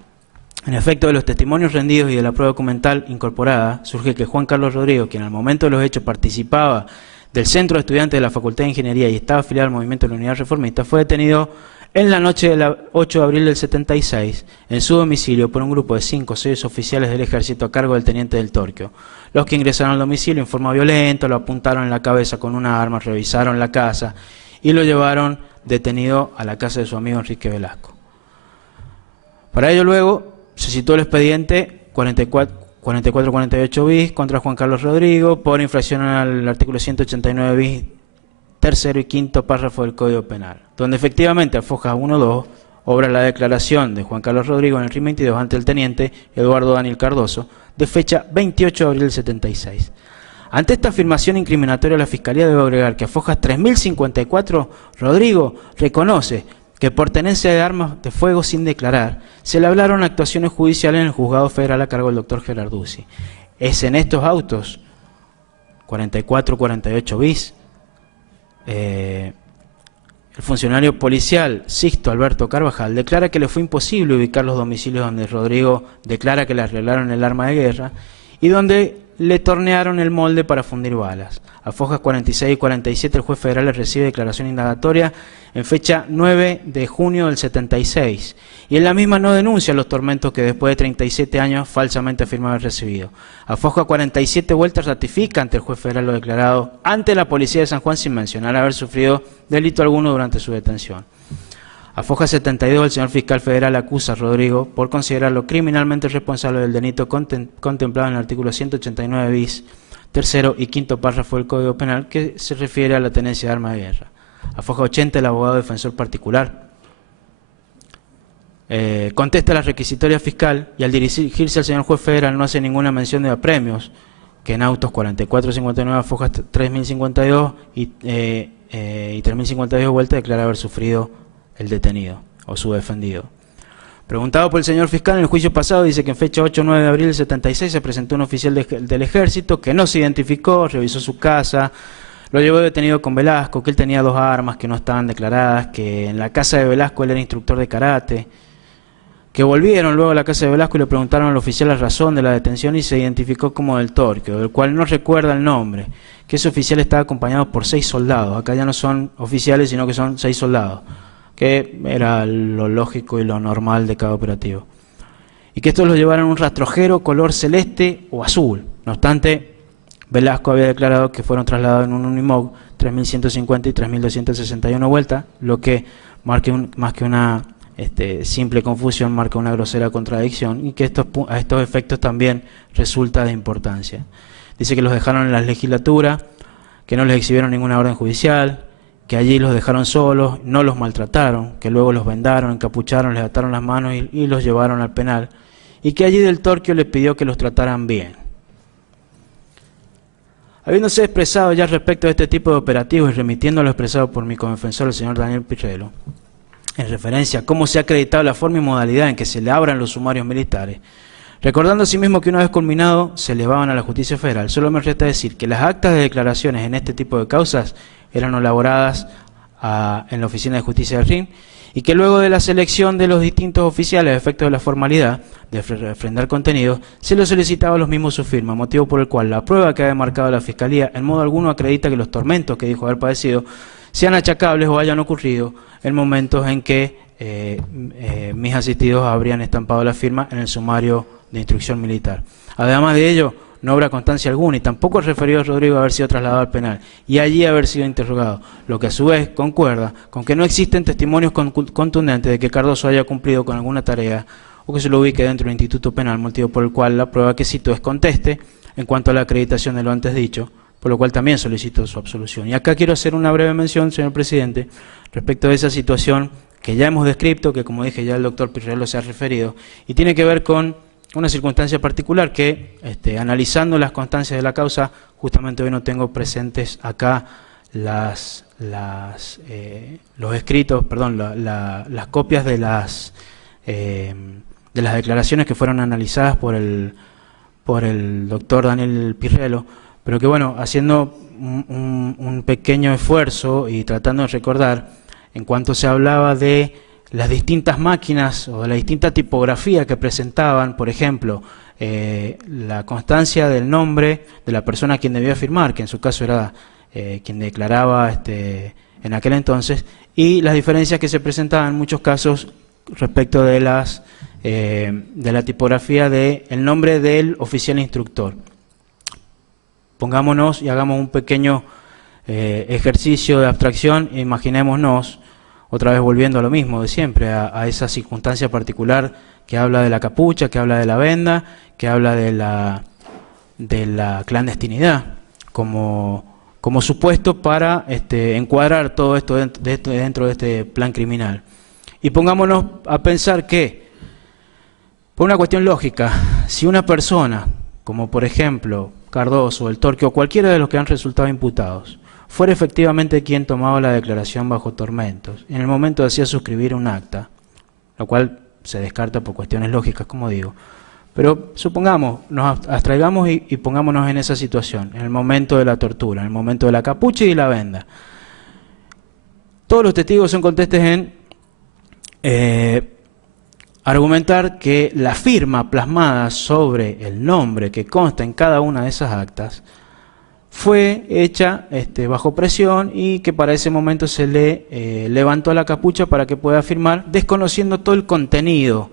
En efecto, de los testimonios rendidos y de la prueba documental incorporada, surge que Juan Carlos Rodrigo, quien al momento de los hechos participaba del Centro de Estudiantes de la Facultad de Ingeniería y estaba afiliado al movimiento de la Unidad Reformista, fue detenido en la noche del 8 de abril del 76, en su domicilio por un grupo de 5 o 6 oficiales del ejército a cargo del teniente del Torquio, los que ingresaron al domicilio en forma violenta, lo apuntaron en la cabeza con una arma, revisaron la casa y lo llevaron detenido a la casa de su amigo Enrique Velasco. Para ello luego se citó el expediente 4448 bis contra Juan Carlos Rodrigo por infracción al artículo 189 bis, tercero y quinto párrafo del Código Penal, donde efectivamente al foja 1.2 obra la declaración de Juan Carlos Rodrigo en el RIM 22 ante el teniente Eduardo Daniel Cardoso, de fecha 28 de abril del 76. Ante esta afirmación incriminatoria, la Fiscalía debe agregar que a fojas 3054, Rodrigo reconoce que por tenencia de armas de fuego sin declarar, se le hablaron actuaciones judiciales en el Juzgado Federal a cargo del doctor Gerarduzzi. Es en estos autos, 4448 bis, el funcionario policial Sixto Alberto Carvajal declara que le fue imposible ubicar los domicilios donde Rodrigo declara que le arreglaron el arma de guerra y donde le tornearon el molde para fundir balas. A fojas 46 y 47 el juez federal le recibe declaración indagatoria en fecha 9 de junio del 76 y en la misma no denuncia los tormentos que después de 37 años falsamente afirma haber recibido. A foja 47 vueltas ratifica ante el juez federal lo declarado ante la policía de San Juan sin mencionar haber sufrido delito alguno durante su detención. A foja 72 el señor fiscal federal acusa a Rodrigo por considerarlo criminalmente responsable del delito contemplado en el artículo 189 bis, tercero y quinto párrafo del Código Penal que se refiere a la tenencia de arma de guerra. A foja 80 el abogado defensor particular contesta la requisitoria fiscal y al dirigirse al señor juez federal no hace ninguna mención de apremios que en autos 4459 a fojas 3052 y 3052 vuelta declara haber sufrido el detenido o su defendido. Preguntado por el señor fiscal en el juicio pasado, dice que en fecha 8-9 de abril del 76 se presentó un oficial del ejército que no se identificó, revisó su casa, lo llevó detenido con Velasco, que él tenía 2 armas que no estaban declaradas, que en la casa de Velasco él era instructor de karate, que volvieron luego a la casa de Velasco y le preguntaron al oficial la razón de la detención y se identificó como del Torquio, del cual no recuerda el nombre, que ese oficial estaba acompañado por 6 soldados, acá ya no son oficiales sino que son 6 soldados, que era lo lógico y lo normal de cada operativo. Y que estos los llevaron un rastrojero color celeste o azul. No obstante, Velasco había declarado que fueron trasladados en un Unimog 3150 y 3261 vueltas, lo que más que una simple confusión marca una grosera contradicción y que a estos efectos también resulta de importancia. Dice que los dejaron en la legislatura, que no les exhibieron ninguna orden judicial, que allí los dejaron solos, no los maltrataron, que luego los vendaron, encapucharon, les ataron las manos y los llevaron al penal, y que allí del Torquio le pidió que los trataran bien. Habiéndose expresado ya respecto a este tipo de operativos y remitiendo a lo expresado por mi confensor, el señor Daniel Pirrelo, en referencia a cómo se ha acreditado la forma y modalidad en que se le abran los sumarios militares, recordando asimismo que una vez culminado se elevaban a la justicia federal, solo me resta decir que las actas de declaraciones en este tipo de causas eran elaboradas en la Oficina de Justicia del RIM y que luego de la selección de los distintos oficiales a efectos de la formalidad de refrendar contenidos, se les solicitaba a los mismos su firma, motivo por el cual la prueba que ha demarcado la Fiscalía en modo alguno acredita que los tormentos que dijo haber padecido sean achacables o hayan ocurrido en momentos en que mis asistidos habrían estampado la firma en el sumario de instrucción militar. Además de ello, no habrá constancia alguna y tampoco el referido Rodrigo haber sido trasladado al penal y allí haber sido interrogado, lo que a su vez concuerda con que no existen testimonios contundentes de que Cardoso haya cumplido con alguna tarea o que se lo ubique dentro del Instituto Penal, motivo por el cual la prueba que cito es conteste en cuanto a la acreditación de lo antes dicho, por lo cual también solicito su absolución. Y acá quiero hacer una breve mención, señor presidente, respecto de esa situación que ya hemos descrito, que como dije ya el doctor Pirrelo se ha referido, y tiene que ver con una circunstancia particular que, analizando las constancias de la causa, justamente hoy no tengo presentes acá los escritos, perdón, las copias de las declaraciones que fueron analizadas por el doctor Daniel Pirrelo, pero que bueno, haciendo un pequeño esfuerzo y tratando de recordar, en cuanto se hablaba de las distintas máquinas o de la distinta tipografía que presentaban, por ejemplo, la constancia del nombre de la persona a quien debía firmar, que en su caso era quien declaraba en aquel entonces, y las diferencias que se presentaban en muchos casos respecto de la tipografía del nombre del oficial instructor. Pongámonos y hagamos un pequeño ejercicio de abstracción e imaginémonos, otra vez volviendo a lo mismo de siempre, a esa circunstancia particular que habla de la capucha, que habla de la venda, que habla de la clandestinidad, como supuesto para encuadrar todo esto dentro de este plan criminal. Y pongámonos a pensar que, por una cuestión lógica, si una persona, como por ejemplo Cardoso, el Torquio o cualquiera de los que han resultado imputados, fuera efectivamente quien tomaba la declaración bajo tormentos, en el momento de hacía suscribir un acta, lo cual se descarta por cuestiones lógicas, como digo, pero supongamos, nos abstraigamos y pongámonos en esa situación, en el momento de la tortura, en el momento de la capucha y la venda. Todos los testigos son contestes en argumentar que la firma plasmada sobre el nombre que consta en cada una de esas actas fue hecha bajo presión y que para ese momento se le levantó la capucha para que pueda firmar, desconociendo todo el contenido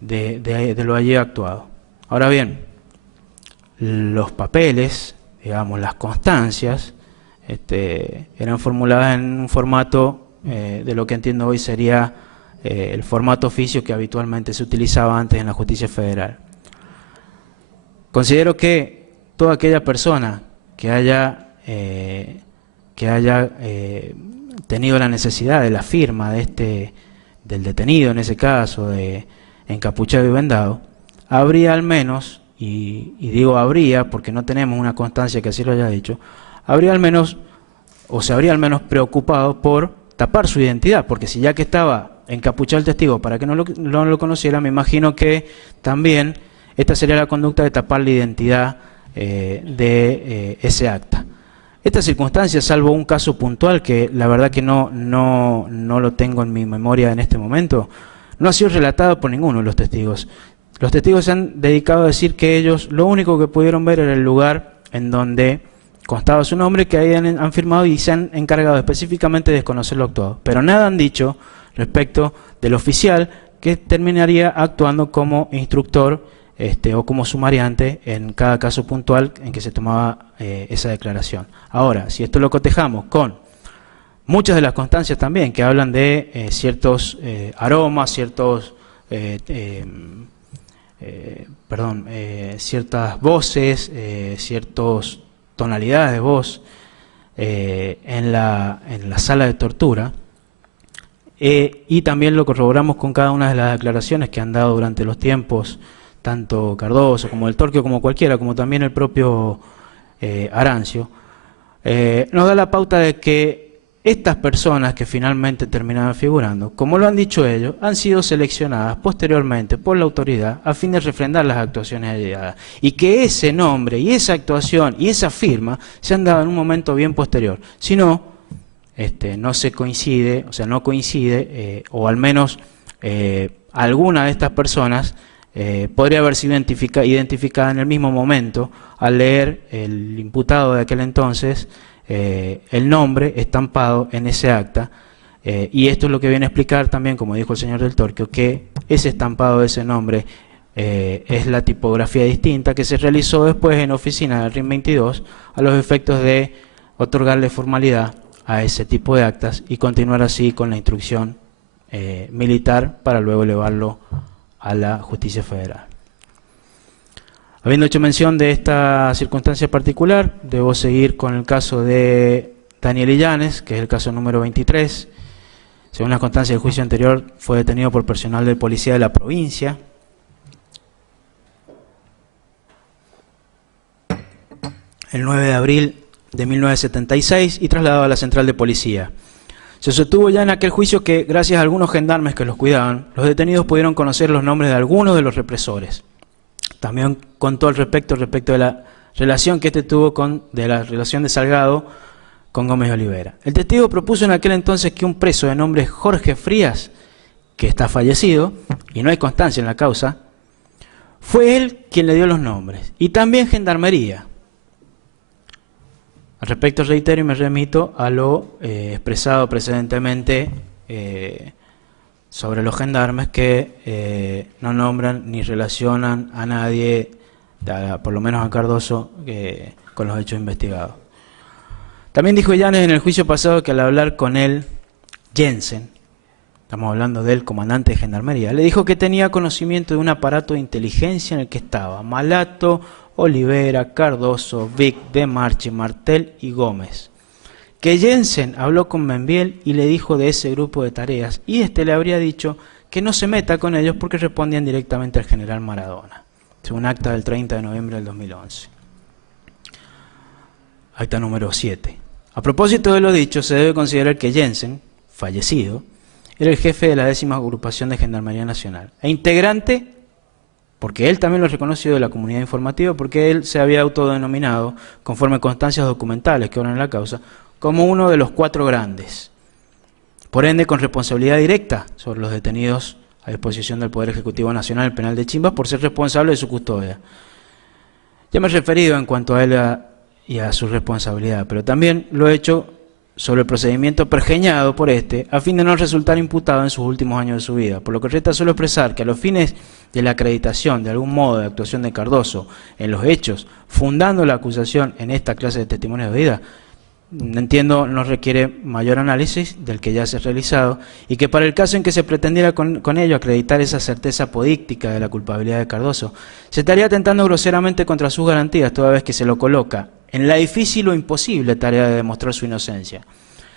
de lo allí actuado. Ahora bien, los papeles, digamos, las constancias, eran formuladas en un formato de lo que entiendo hoy sería el formato oficio que habitualmente se utilizaba antes en la justicia federal. Considero que toda aquella persona que haya tenido la necesidad de la firma del detenido, en ese caso, encapuchado y vendado, habría al menos, y digo habría porque no tenemos una constancia que así lo haya dicho, habría al menos, o se habría al menos preocupado por tapar su identidad, porque si ya que estaba encapuchado el testigo para que no lo conociera, me imagino que también esta sería la conducta de tapar la identidad de ese acta. Esta circunstancia, salvo un caso puntual que la verdad que no lo tengo en mi memoria en este momento, no ha sido relatado por ninguno de los testigos. Los testigos se han dedicado a decir que ellos lo único que pudieron ver era el lugar en donde constaba su nombre, que ahí han firmado y se han encargado específicamente de desconocer lo actuado. Pero nada han dicho respecto del oficial que terminaría actuando como instructor o como sumariante en cada caso puntual en que se tomaba esa declaración. Ahora, si esto lo cotejamos con muchas de las constancias también que hablan de ciertos aromas, ciertas voces, ciertas tonalidades de voz en la sala de tortura, y también lo corroboramos con cada una de las declaraciones que han dado durante los tiempos, tanto Cardoso como el Torquio, como cualquiera, como también el propio Arancio, nos da la pauta de que estas personas que finalmente terminaban figurando, como lo han dicho ellos, han sido seleccionadas posteriormente por la autoridad a fin de refrendar las actuaciones allegadas, y que ese nombre y esa actuación y esa firma se han dado en un momento bien posterior. Si no, no se coincide, o sea, no coincide, o al menos alguna de estas personas podría haber sido identificada en el mismo momento al leer el imputado de aquel entonces el nombre estampado en ese acta, y esto es lo que viene a explicar también, como dijo el señor del Torquio, que ese estampado de ese nombre es la tipografía distinta que se realizó después en oficina del RIM 22 a los efectos de otorgarle formalidad a ese tipo de actas y continuar así con la instrucción militar para luego elevarlo a la justicia federal. Habiendo hecho mención de esta circunstancia particular, debo seguir con el caso de Daniel Illanes, que es el caso número 23. Según las constancias del juicio anterior, fue detenido por personal de policía de la provincia. El 9 de abril de 1976 y trasladado a la central de policía. Se sostuvo ya en aquel juicio que, gracias a algunos gendarmes que los cuidaban, los detenidos pudieron conocer los nombres de algunos de los represores. También contó al respecto de la relación que tuvo de la relación de Salgado con Gómez Olivera. El testigo propuso en aquel entonces que un preso de nombre Jorge Frías, que está fallecido, y no hay constancia en la causa, fue él quien le dio los nombres, y también Gendarmería. Al respecto reitero y me remito a lo expresado precedentemente sobre los gendarmes que no nombran ni relacionan a nadie, por lo menos a Cardoso, con los hechos investigados. También dijo Illanes en el juicio pasado que al hablar con él, Jensen, estamos hablando del comandante de Gendarmería, le dijo que tenía conocimiento de un aparato de inteligencia en el que estaba Malato, Olivera, Cardoso, Vic, De Marchi, Martel y Gómez. Que Jensen habló con Membiel y le dijo de ese grupo de tareas, y le habría dicho que no se meta con ellos porque respondían directamente al general Maradona, según acta del 30 de noviembre del 2011. Acta número 7. A propósito de lo dicho, se debe considerar que Jensen, fallecido, era el jefe de la 10ª agrupación de Gendarmería Nacional, e integrante, porque él también lo reconoció, de la comunidad informativa, porque él se había autodenominado, conforme a constancias documentales que obran en la causa, como uno de los 4 grandes, por ende con responsabilidad directa sobre los detenidos a disposición del Poder Ejecutivo Nacional el penal de Chimbas por ser responsable de su custodia. Ya me he referido en cuanto a él y a su responsabilidad, pero también lo he hecho sobre el procedimiento pergeñado por este, a fin de no resultar imputado en sus últimos años de su vida, por lo que resta solo expresar que a los fines de la acreditación de algún modo de actuación de Cardoso en los hechos, fundando la acusación en esta clase de testimonios de vida, entiendo no requiere mayor análisis del que ya se ha realizado, y que para el caso en que se pretendiera con ello acreditar esa certeza apodíctica de la culpabilidad de Cardoso, se estaría atentando groseramente contra sus garantías, toda vez que se lo coloca en la difícil o imposible tarea de demostrar su inocencia,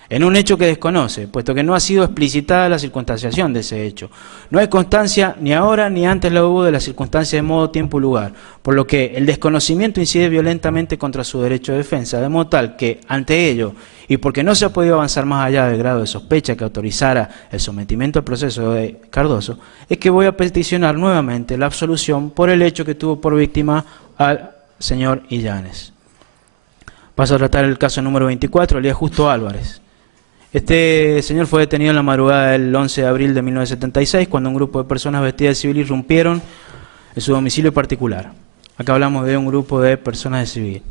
en un hecho que desconoce, puesto que no ha sido explicitada la circunstanciación de ese hecho. No hay constancia ni ahora ni antes la hubo de la circunstancia de modo, tiempo y lugar, por lo que el desconocimiento incide violentamente contra su derecho de defensa, de modo tal que, ante ello, y porque no se ha podido avanzar más allá del grado de sospecha que autorizara el sometimiento al proceso de Cardoso, es que voy a peticionar nuevamente la absolución por el hecho que tuvo por víctima al señor Illanes. Paso a tratar el caso número 24, Elías Justo Álvarez. Este señor fue detenido en la madrugada del 11 de abril de 1976, cuando un grupo de personas vestidas de civil irrumpieron en su domicilio particular. Acá hablamos de un grupo de personas de civil.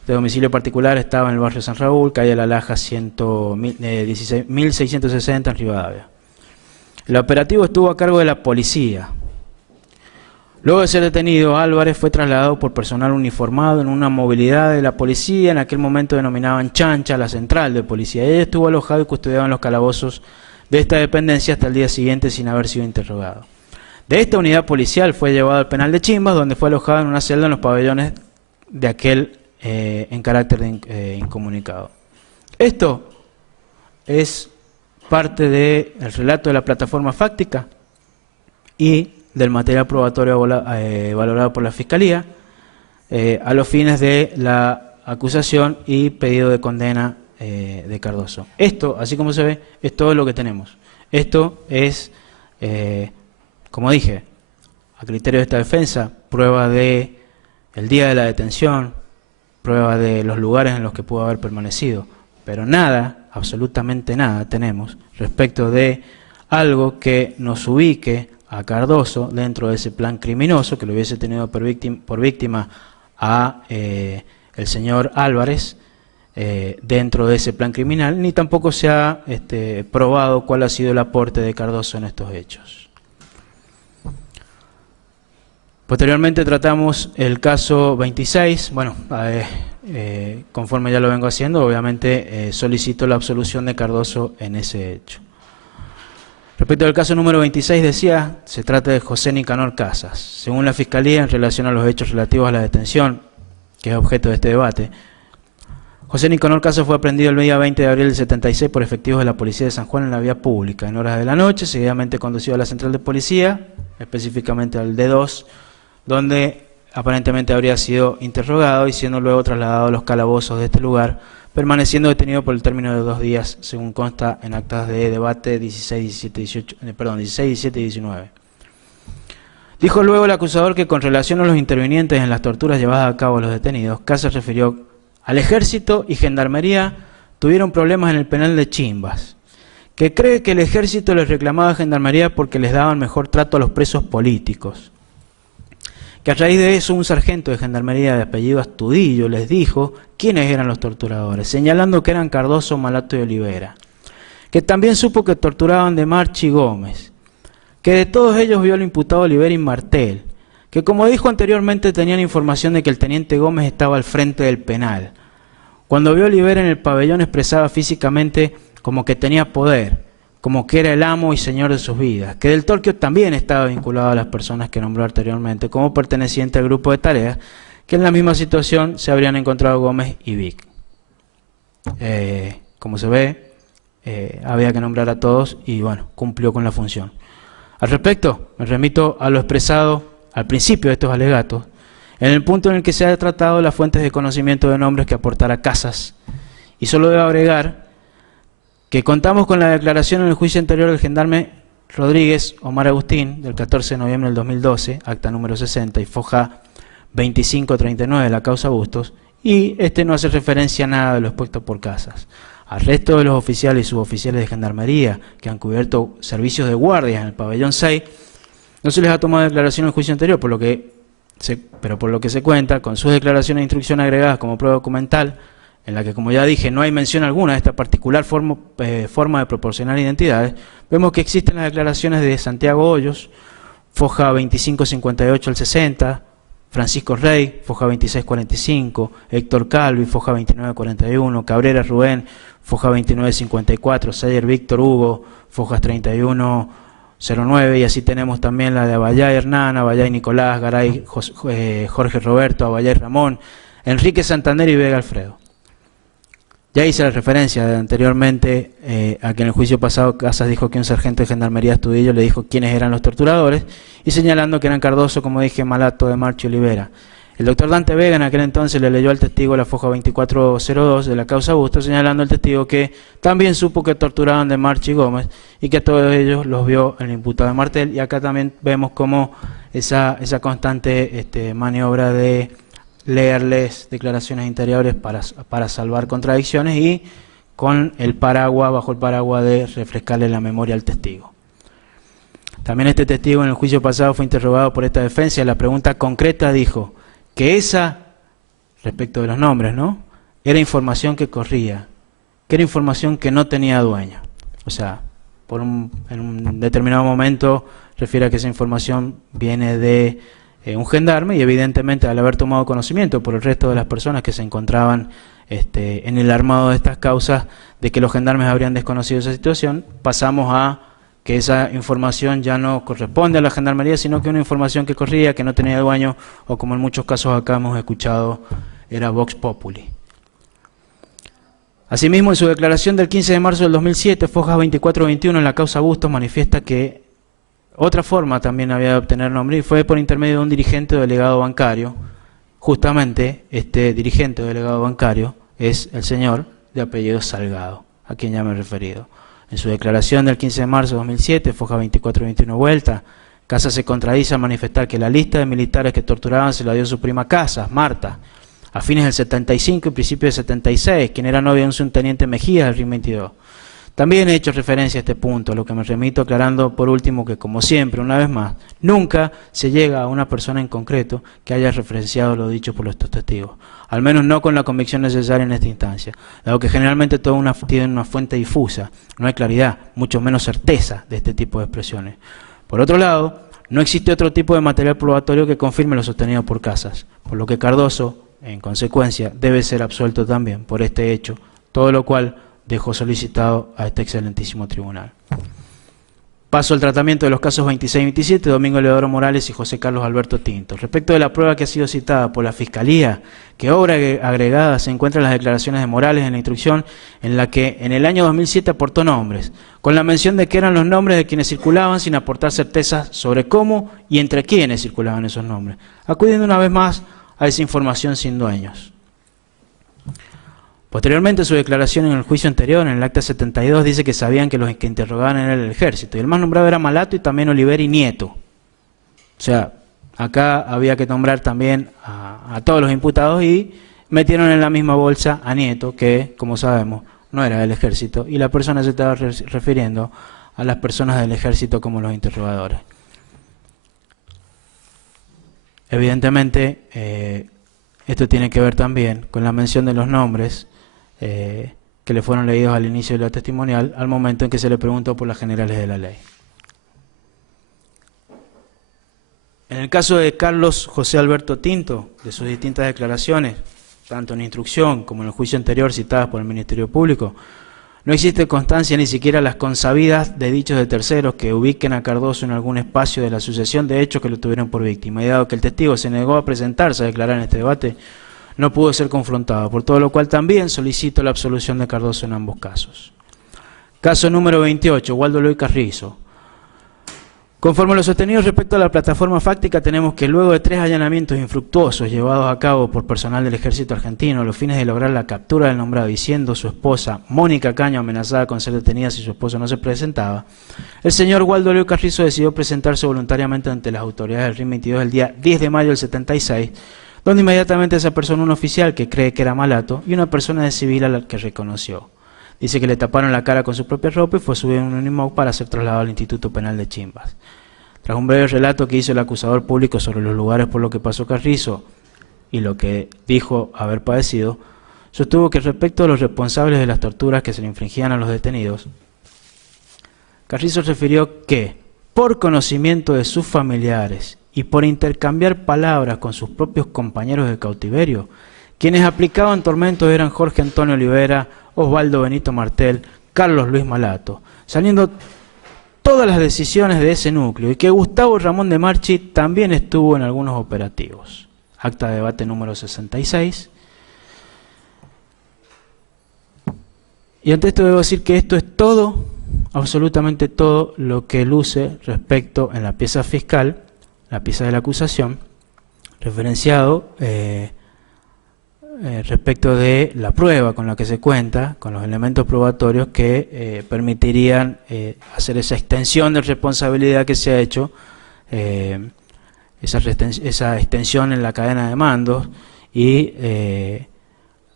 Este domicilio particular estaba en el barrio San Raúl, calle La Laja 1660 en Rivadavia. El operativo estuvo a cargo de la policía. Luego de ser detenido, Álvarez fue trasladado por personal uniformado en una movilidad de la policía, en aquel momento denominaban Chancha, la central de policía. Ella estuvo alojado y custodiado en los calabozos de esta dependencia hasta el día siguiente sin haber sido interrogado. De esta unidad policial fue llevado al penal de Chimbas, donde fue alojado en una celda en los pabellones de aquel en carácter de incomunicado. Esto es parte del relato de la plataforma fáctica y del material probatorio valorado por la Fiscalía a los fines de la acusación y pedido de condena de Cardoso. Esto, así como se ve, es todo lo que tenemos. Esto es, como dije, a criterio de esta defensa, prueba de el día de la detención, prueba de los lugares en los que pudo haber permanecido, pero nada, absolutamente nada tenemos respecto de algo que nos ubique a Cardoso dentro de ese plan criminoso, que lo hubiese tenido por víctima a el señor Álvarez dentro de ese plan criminal, ni tampoco se ha probado cuál ha sido el aporte de Cardoso en estos hechos. Posteriormente tratamos el caso 26, bueno, conforme ya lo vengo haciendo, obviamente solicito la absolución de Cardoso en ese hecho. Respecto al caso número 26, decía, se trata de José Nicanor Casas. Según la Fiscalía, en relación a los hechos relativos a la detención, que es objeto de este debate, José Nicanor Casas fue aprehendido el día 20 de abril del 76 por efectivos de la Policía de San Juan en la vía pública, en horas de la noche, seguidamente conducido a la central de policía, específicamente al D2, donde aparentemente habría sido interrogado y siendo luego trasladado a los calabozos de este lugar, permaneciendo detenido por el término de 2 días, según consta en actas de debate 16, 17 y 19. Dijo luego el acusador que con relación a los intervinientes en las torturas llevadas a cabo a los detenidos, Casas refirió al Ejército y Gendarmería tuvieron problemas en el penal de Chimbas, que cree que el Ejército les reclamaba a Gendarmería porque les daban mejor trato a los presos políticos, que a raíz de eso un sargento de Gendarmería de apellido Astudillo les dijo quiénes eran los torturadores, señalando que eran Cardoso, Malato y Olivera, que también supo que torturaban de Marchi y Gómez, que de todos ellos vio al imputado Olivera y Martel, que como dijo anteriormente tenían información de que el teniente Gómez estaba al frente del penal. Cuando vio a Olivera en el pabellón expresaba físicamente como que tenía poder, como que era el amo y señor de sus vidas, que Del Torquio también estaba vinculado a las personas que nombró anteriormente como perteneciente al grupo de tareas, que en la misma situación se habrían encontrado Gómez y Vic. Como se ve, había que nombrar a todos y bueno, cumplió con la función. Al respecto, me remito a lo expresado al principio de estos alegatos, en el punto en el que se ha tratado las fuentes de conocimiento de nombres que aportara Casas, y solo debo agregar que contamos con la declaración en el juicio anterior del gendarme Rodríguez Omar Agustín, del 14 de noviembre del 2012, acta número 60 y foja 2539 de la causa Bustos, y este no hace referencia a nada de lo expuesto por Casas. al resto de los oficiales y suboficiales de gendarmería que han cubierto servicios de guardias en el pabellón 6, no se les ha tomado declaración en el juicio anterior, pero por lo que se cuenta, con sus declaraciones de instrucción agregadas como prueba documental, en la que, como ya dije, no hay mención alguna de esta particular forma de proporcionar identidades, vemos que existen las declaraciones de Santiago Hoyos, foja 2558 al 60, Francisco Rey, foja 2645, Héctor Calvi, foja 2941, Cabrera Rubén, foja 2954, Sayer Víctor Hugo, fojas 3109, y así tenemos también la de Abayay Hernán, Abayay Nicolás, Garay Jorge Roberto, Abayay Ramón, Enrique Santander y Vega Alfredo. Ya hice la referencia anteriormente a que en el juicio pasado Casas dijo que un sargento de Gendarmería Astudillo le dijo quiénes eran los torturadores, y señalando que eran Cardoso, como dije, Malato, De Marchi y Olivera. El doctor Dante Vega en aquel entonces le leyó al testigo la foja 2402 de la causa Bustos, señalando al testigo que también supo que torturaban De Marchi y Gómez y que a todos ellos los vio el imputado de Martel. Y acá también vemos cómo esa constante maniobra de leerles declaraciones interiores para salvar contradicciones y con el paraguas, bajo el paraguas de refrescarle la memoria al testigo. También este testigo en el juicio pasado fue interrogado por esta defensa y la pregunta concreta dijo que esa, respecto de los nombres, ¿no?, era información que corría, que era información que no tenía dueño. O sea, en un determinado momento refiere a que esa información viene de un gendarme y evidentemente al haber tomado conocimiento por el resto de las personas que se encontraban en el armado de estas causas de que los gendarmes habrían desconocido esa situación, pasamos a que esa información ya no corresponde a la gendarmería, sino que una información que corría, que no tenía dueño, o como en muchos casos acá hemos escuchado, era Vox Populi. Asimismo, en su declaración del 15 de marzo del 2007, foja 2421 en la causa Bustos, manifiesta que otra forma también había de obtener nombre y fue por intermedio de un dirigente o delegado bancario. Justamente este dirigente o delegado bancario es el señor de apellido Salgado, a quien ya me he referido. En su declaración del 15 de marzo de 2007, foja 2421 vuelta, Casas se contradice al manifestar que la lista de militares que torturaban se la dio su prima Casas, Marta, a fines del 75 y principios del 76, quien era novia de un subteniente Mejía del RIM 22. También he hecho referencia a este punto, a lo que me remito aclarando por último que, como siempre, una vez más, nunca se llega a una persona en concreto que haya referenciado lo dicho por estos testigos, al menos no con la convicción necesaria en esta instancia, dado que generalmente todo tiene una fuente difusa, no hay claridad, mucho menos certeza de este tipo de expresiones. Por otro lado, no existe otro tipo de material probatorio que confirme lo sostenido por Casas, por lo que Cardoso, en consecuencia, debe ser absuelto también por este hecho, todo lo cual dejó solicitado a este excelentísimo tribunal. Paso al tratamiento de los casos 26 y 27, Domingo Leodoro Morales y José Carlos Alberto Tinto. Respecto de la prueba que ha sido citada por la Fiscalía, que obra agregada se encuentran las declaraciones de Morales en la instrucción, en la que en el año 2007 aportó nombres, con la mención de que eran los nombres de quienes circulaban sin aportar certezas sobre cómo y entre quiénes circulaban esos nombres, acudiendo una vez más a esa información sin dueños. Posteriormente, su declaración en el juicio anterior, en el acta 72, dice que sabían que los que interrogaban era el ejército. Y el más nombrado era Malato y también Olivera y Nieto. O sea, acá había que nombrar también a todos los imputados y metieron en la misma bolsa a Nieto, que, como sabemos, no era del ejército. Y la persona se estaba refiriendo a las personas del ejército como los interrogadores. Evidentemente, esto tiene que ver también con la mención de los nombres que le fueron leídos al inicio de la testimonial, al momento en que se le preguntó por las generales de la ley. En el caso de Carlos José Alberto Tinto, de sus distintas declaraciones, tanto en instrucción como en el juicio anterior citadas por el Ministerio Público, no existe constancia ni siquiera las consabidas de dichos de terceros que ubiquen a Cardoso en algún espacio de la sucesión de hechos que lo tuvieron por víctima, y dado que el testigo se negó a presentarse a declarar en este debate, no pudo ser confrontado, por todo lo cual también solicito la absolución de Cardoso en ambos casos. Caso número 28, Waldo Eloy Carrizo. Conforme a lo sostenido respecto a la plataforma fáctica, tenemos que luego de 3 allanamientos infructuosos llevados a cabo por personal del Ejército Argentino a los fines de lograr la captura del nombrado y siendo su esposa Mónica Caño amenazada con ser detenida si su esposo no se presentaba, el señor Waldo Eloy Carrizo decidió presentarse voluntariamente ante las autoridades del RIM 22 el día 10 de mayo del 76, donde inmediatamente se apersonó un oficial que cree que era Malato y una persona de civil a la que reconoció. Dice que le taparon la cara con su propia ropa y fue subido en un unimog para ser trasladado al Instituto Penal de Chimbas. Tras un breve relato que hizo el acusador público sobre los lugares por los que pasó Carrizo y lo que dijo haber padecido, sostuvo que respecto a los responsables de las torturas que se le infringían a los detenidos, Carrizo refirió que, por conocimiento de sus familiares y por intercambiar palabras con sus propios compañeros de cautiverio, quienes aplicaban tormentos eran Jorge Antonio Olivera, Osvaldo Benito Martel, Carlos Luis Malato, saliendo todas las decisiones de ese núcleo, y que Gustavo Ramón de Marchi también estuvo en algunos operativos. Acta de debate número 66. Y ante esto debo decir que esto es todo, absolutamente todo lo que luce respecto en la pieza fiscal, la pieza de la acusación, referenciado respecto de la prueba con la que se cuenta, con los elementos probatorios que permitirían hacer esa extensión de responsabilidad que se ha hecho, esa extensión en la cadena de mandos, y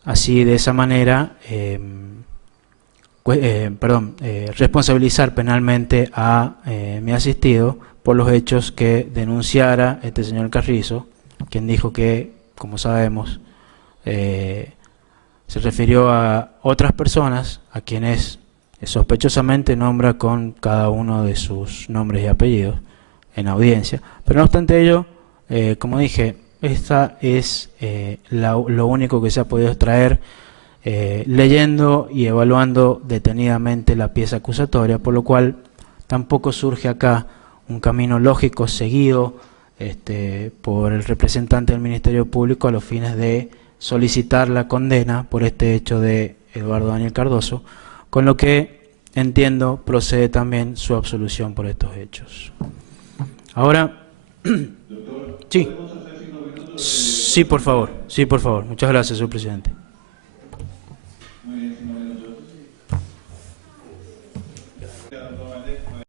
así de esa manera responsabilizar penalmente a mi asistido por los hechos que denunciara este señor Carrizo, quien dijo que, como sabemos, se refirió a otras personas a quienes sospechosamente nombra con cada uno de sus nombres y apellidos en audiencia. Pero no obstante ello, como dije, esta es lo único que se ha podido extraer leyendo y evaluando detenidamente la pieza acusatoria, por lo cual tampoco surge acá un camino lógico seguido por el representante del Ministerio Público a los fines de solicitar la condena por este hecho de Eduardo Daniel Cardoso, con lo que entiendo procede también su absolución por estos hechos. Ahora, Doctor, sí, ¿podemos hacer 5 minutos de... sí, por favor, muchas gracias, señor presidente. Muy bien, señor.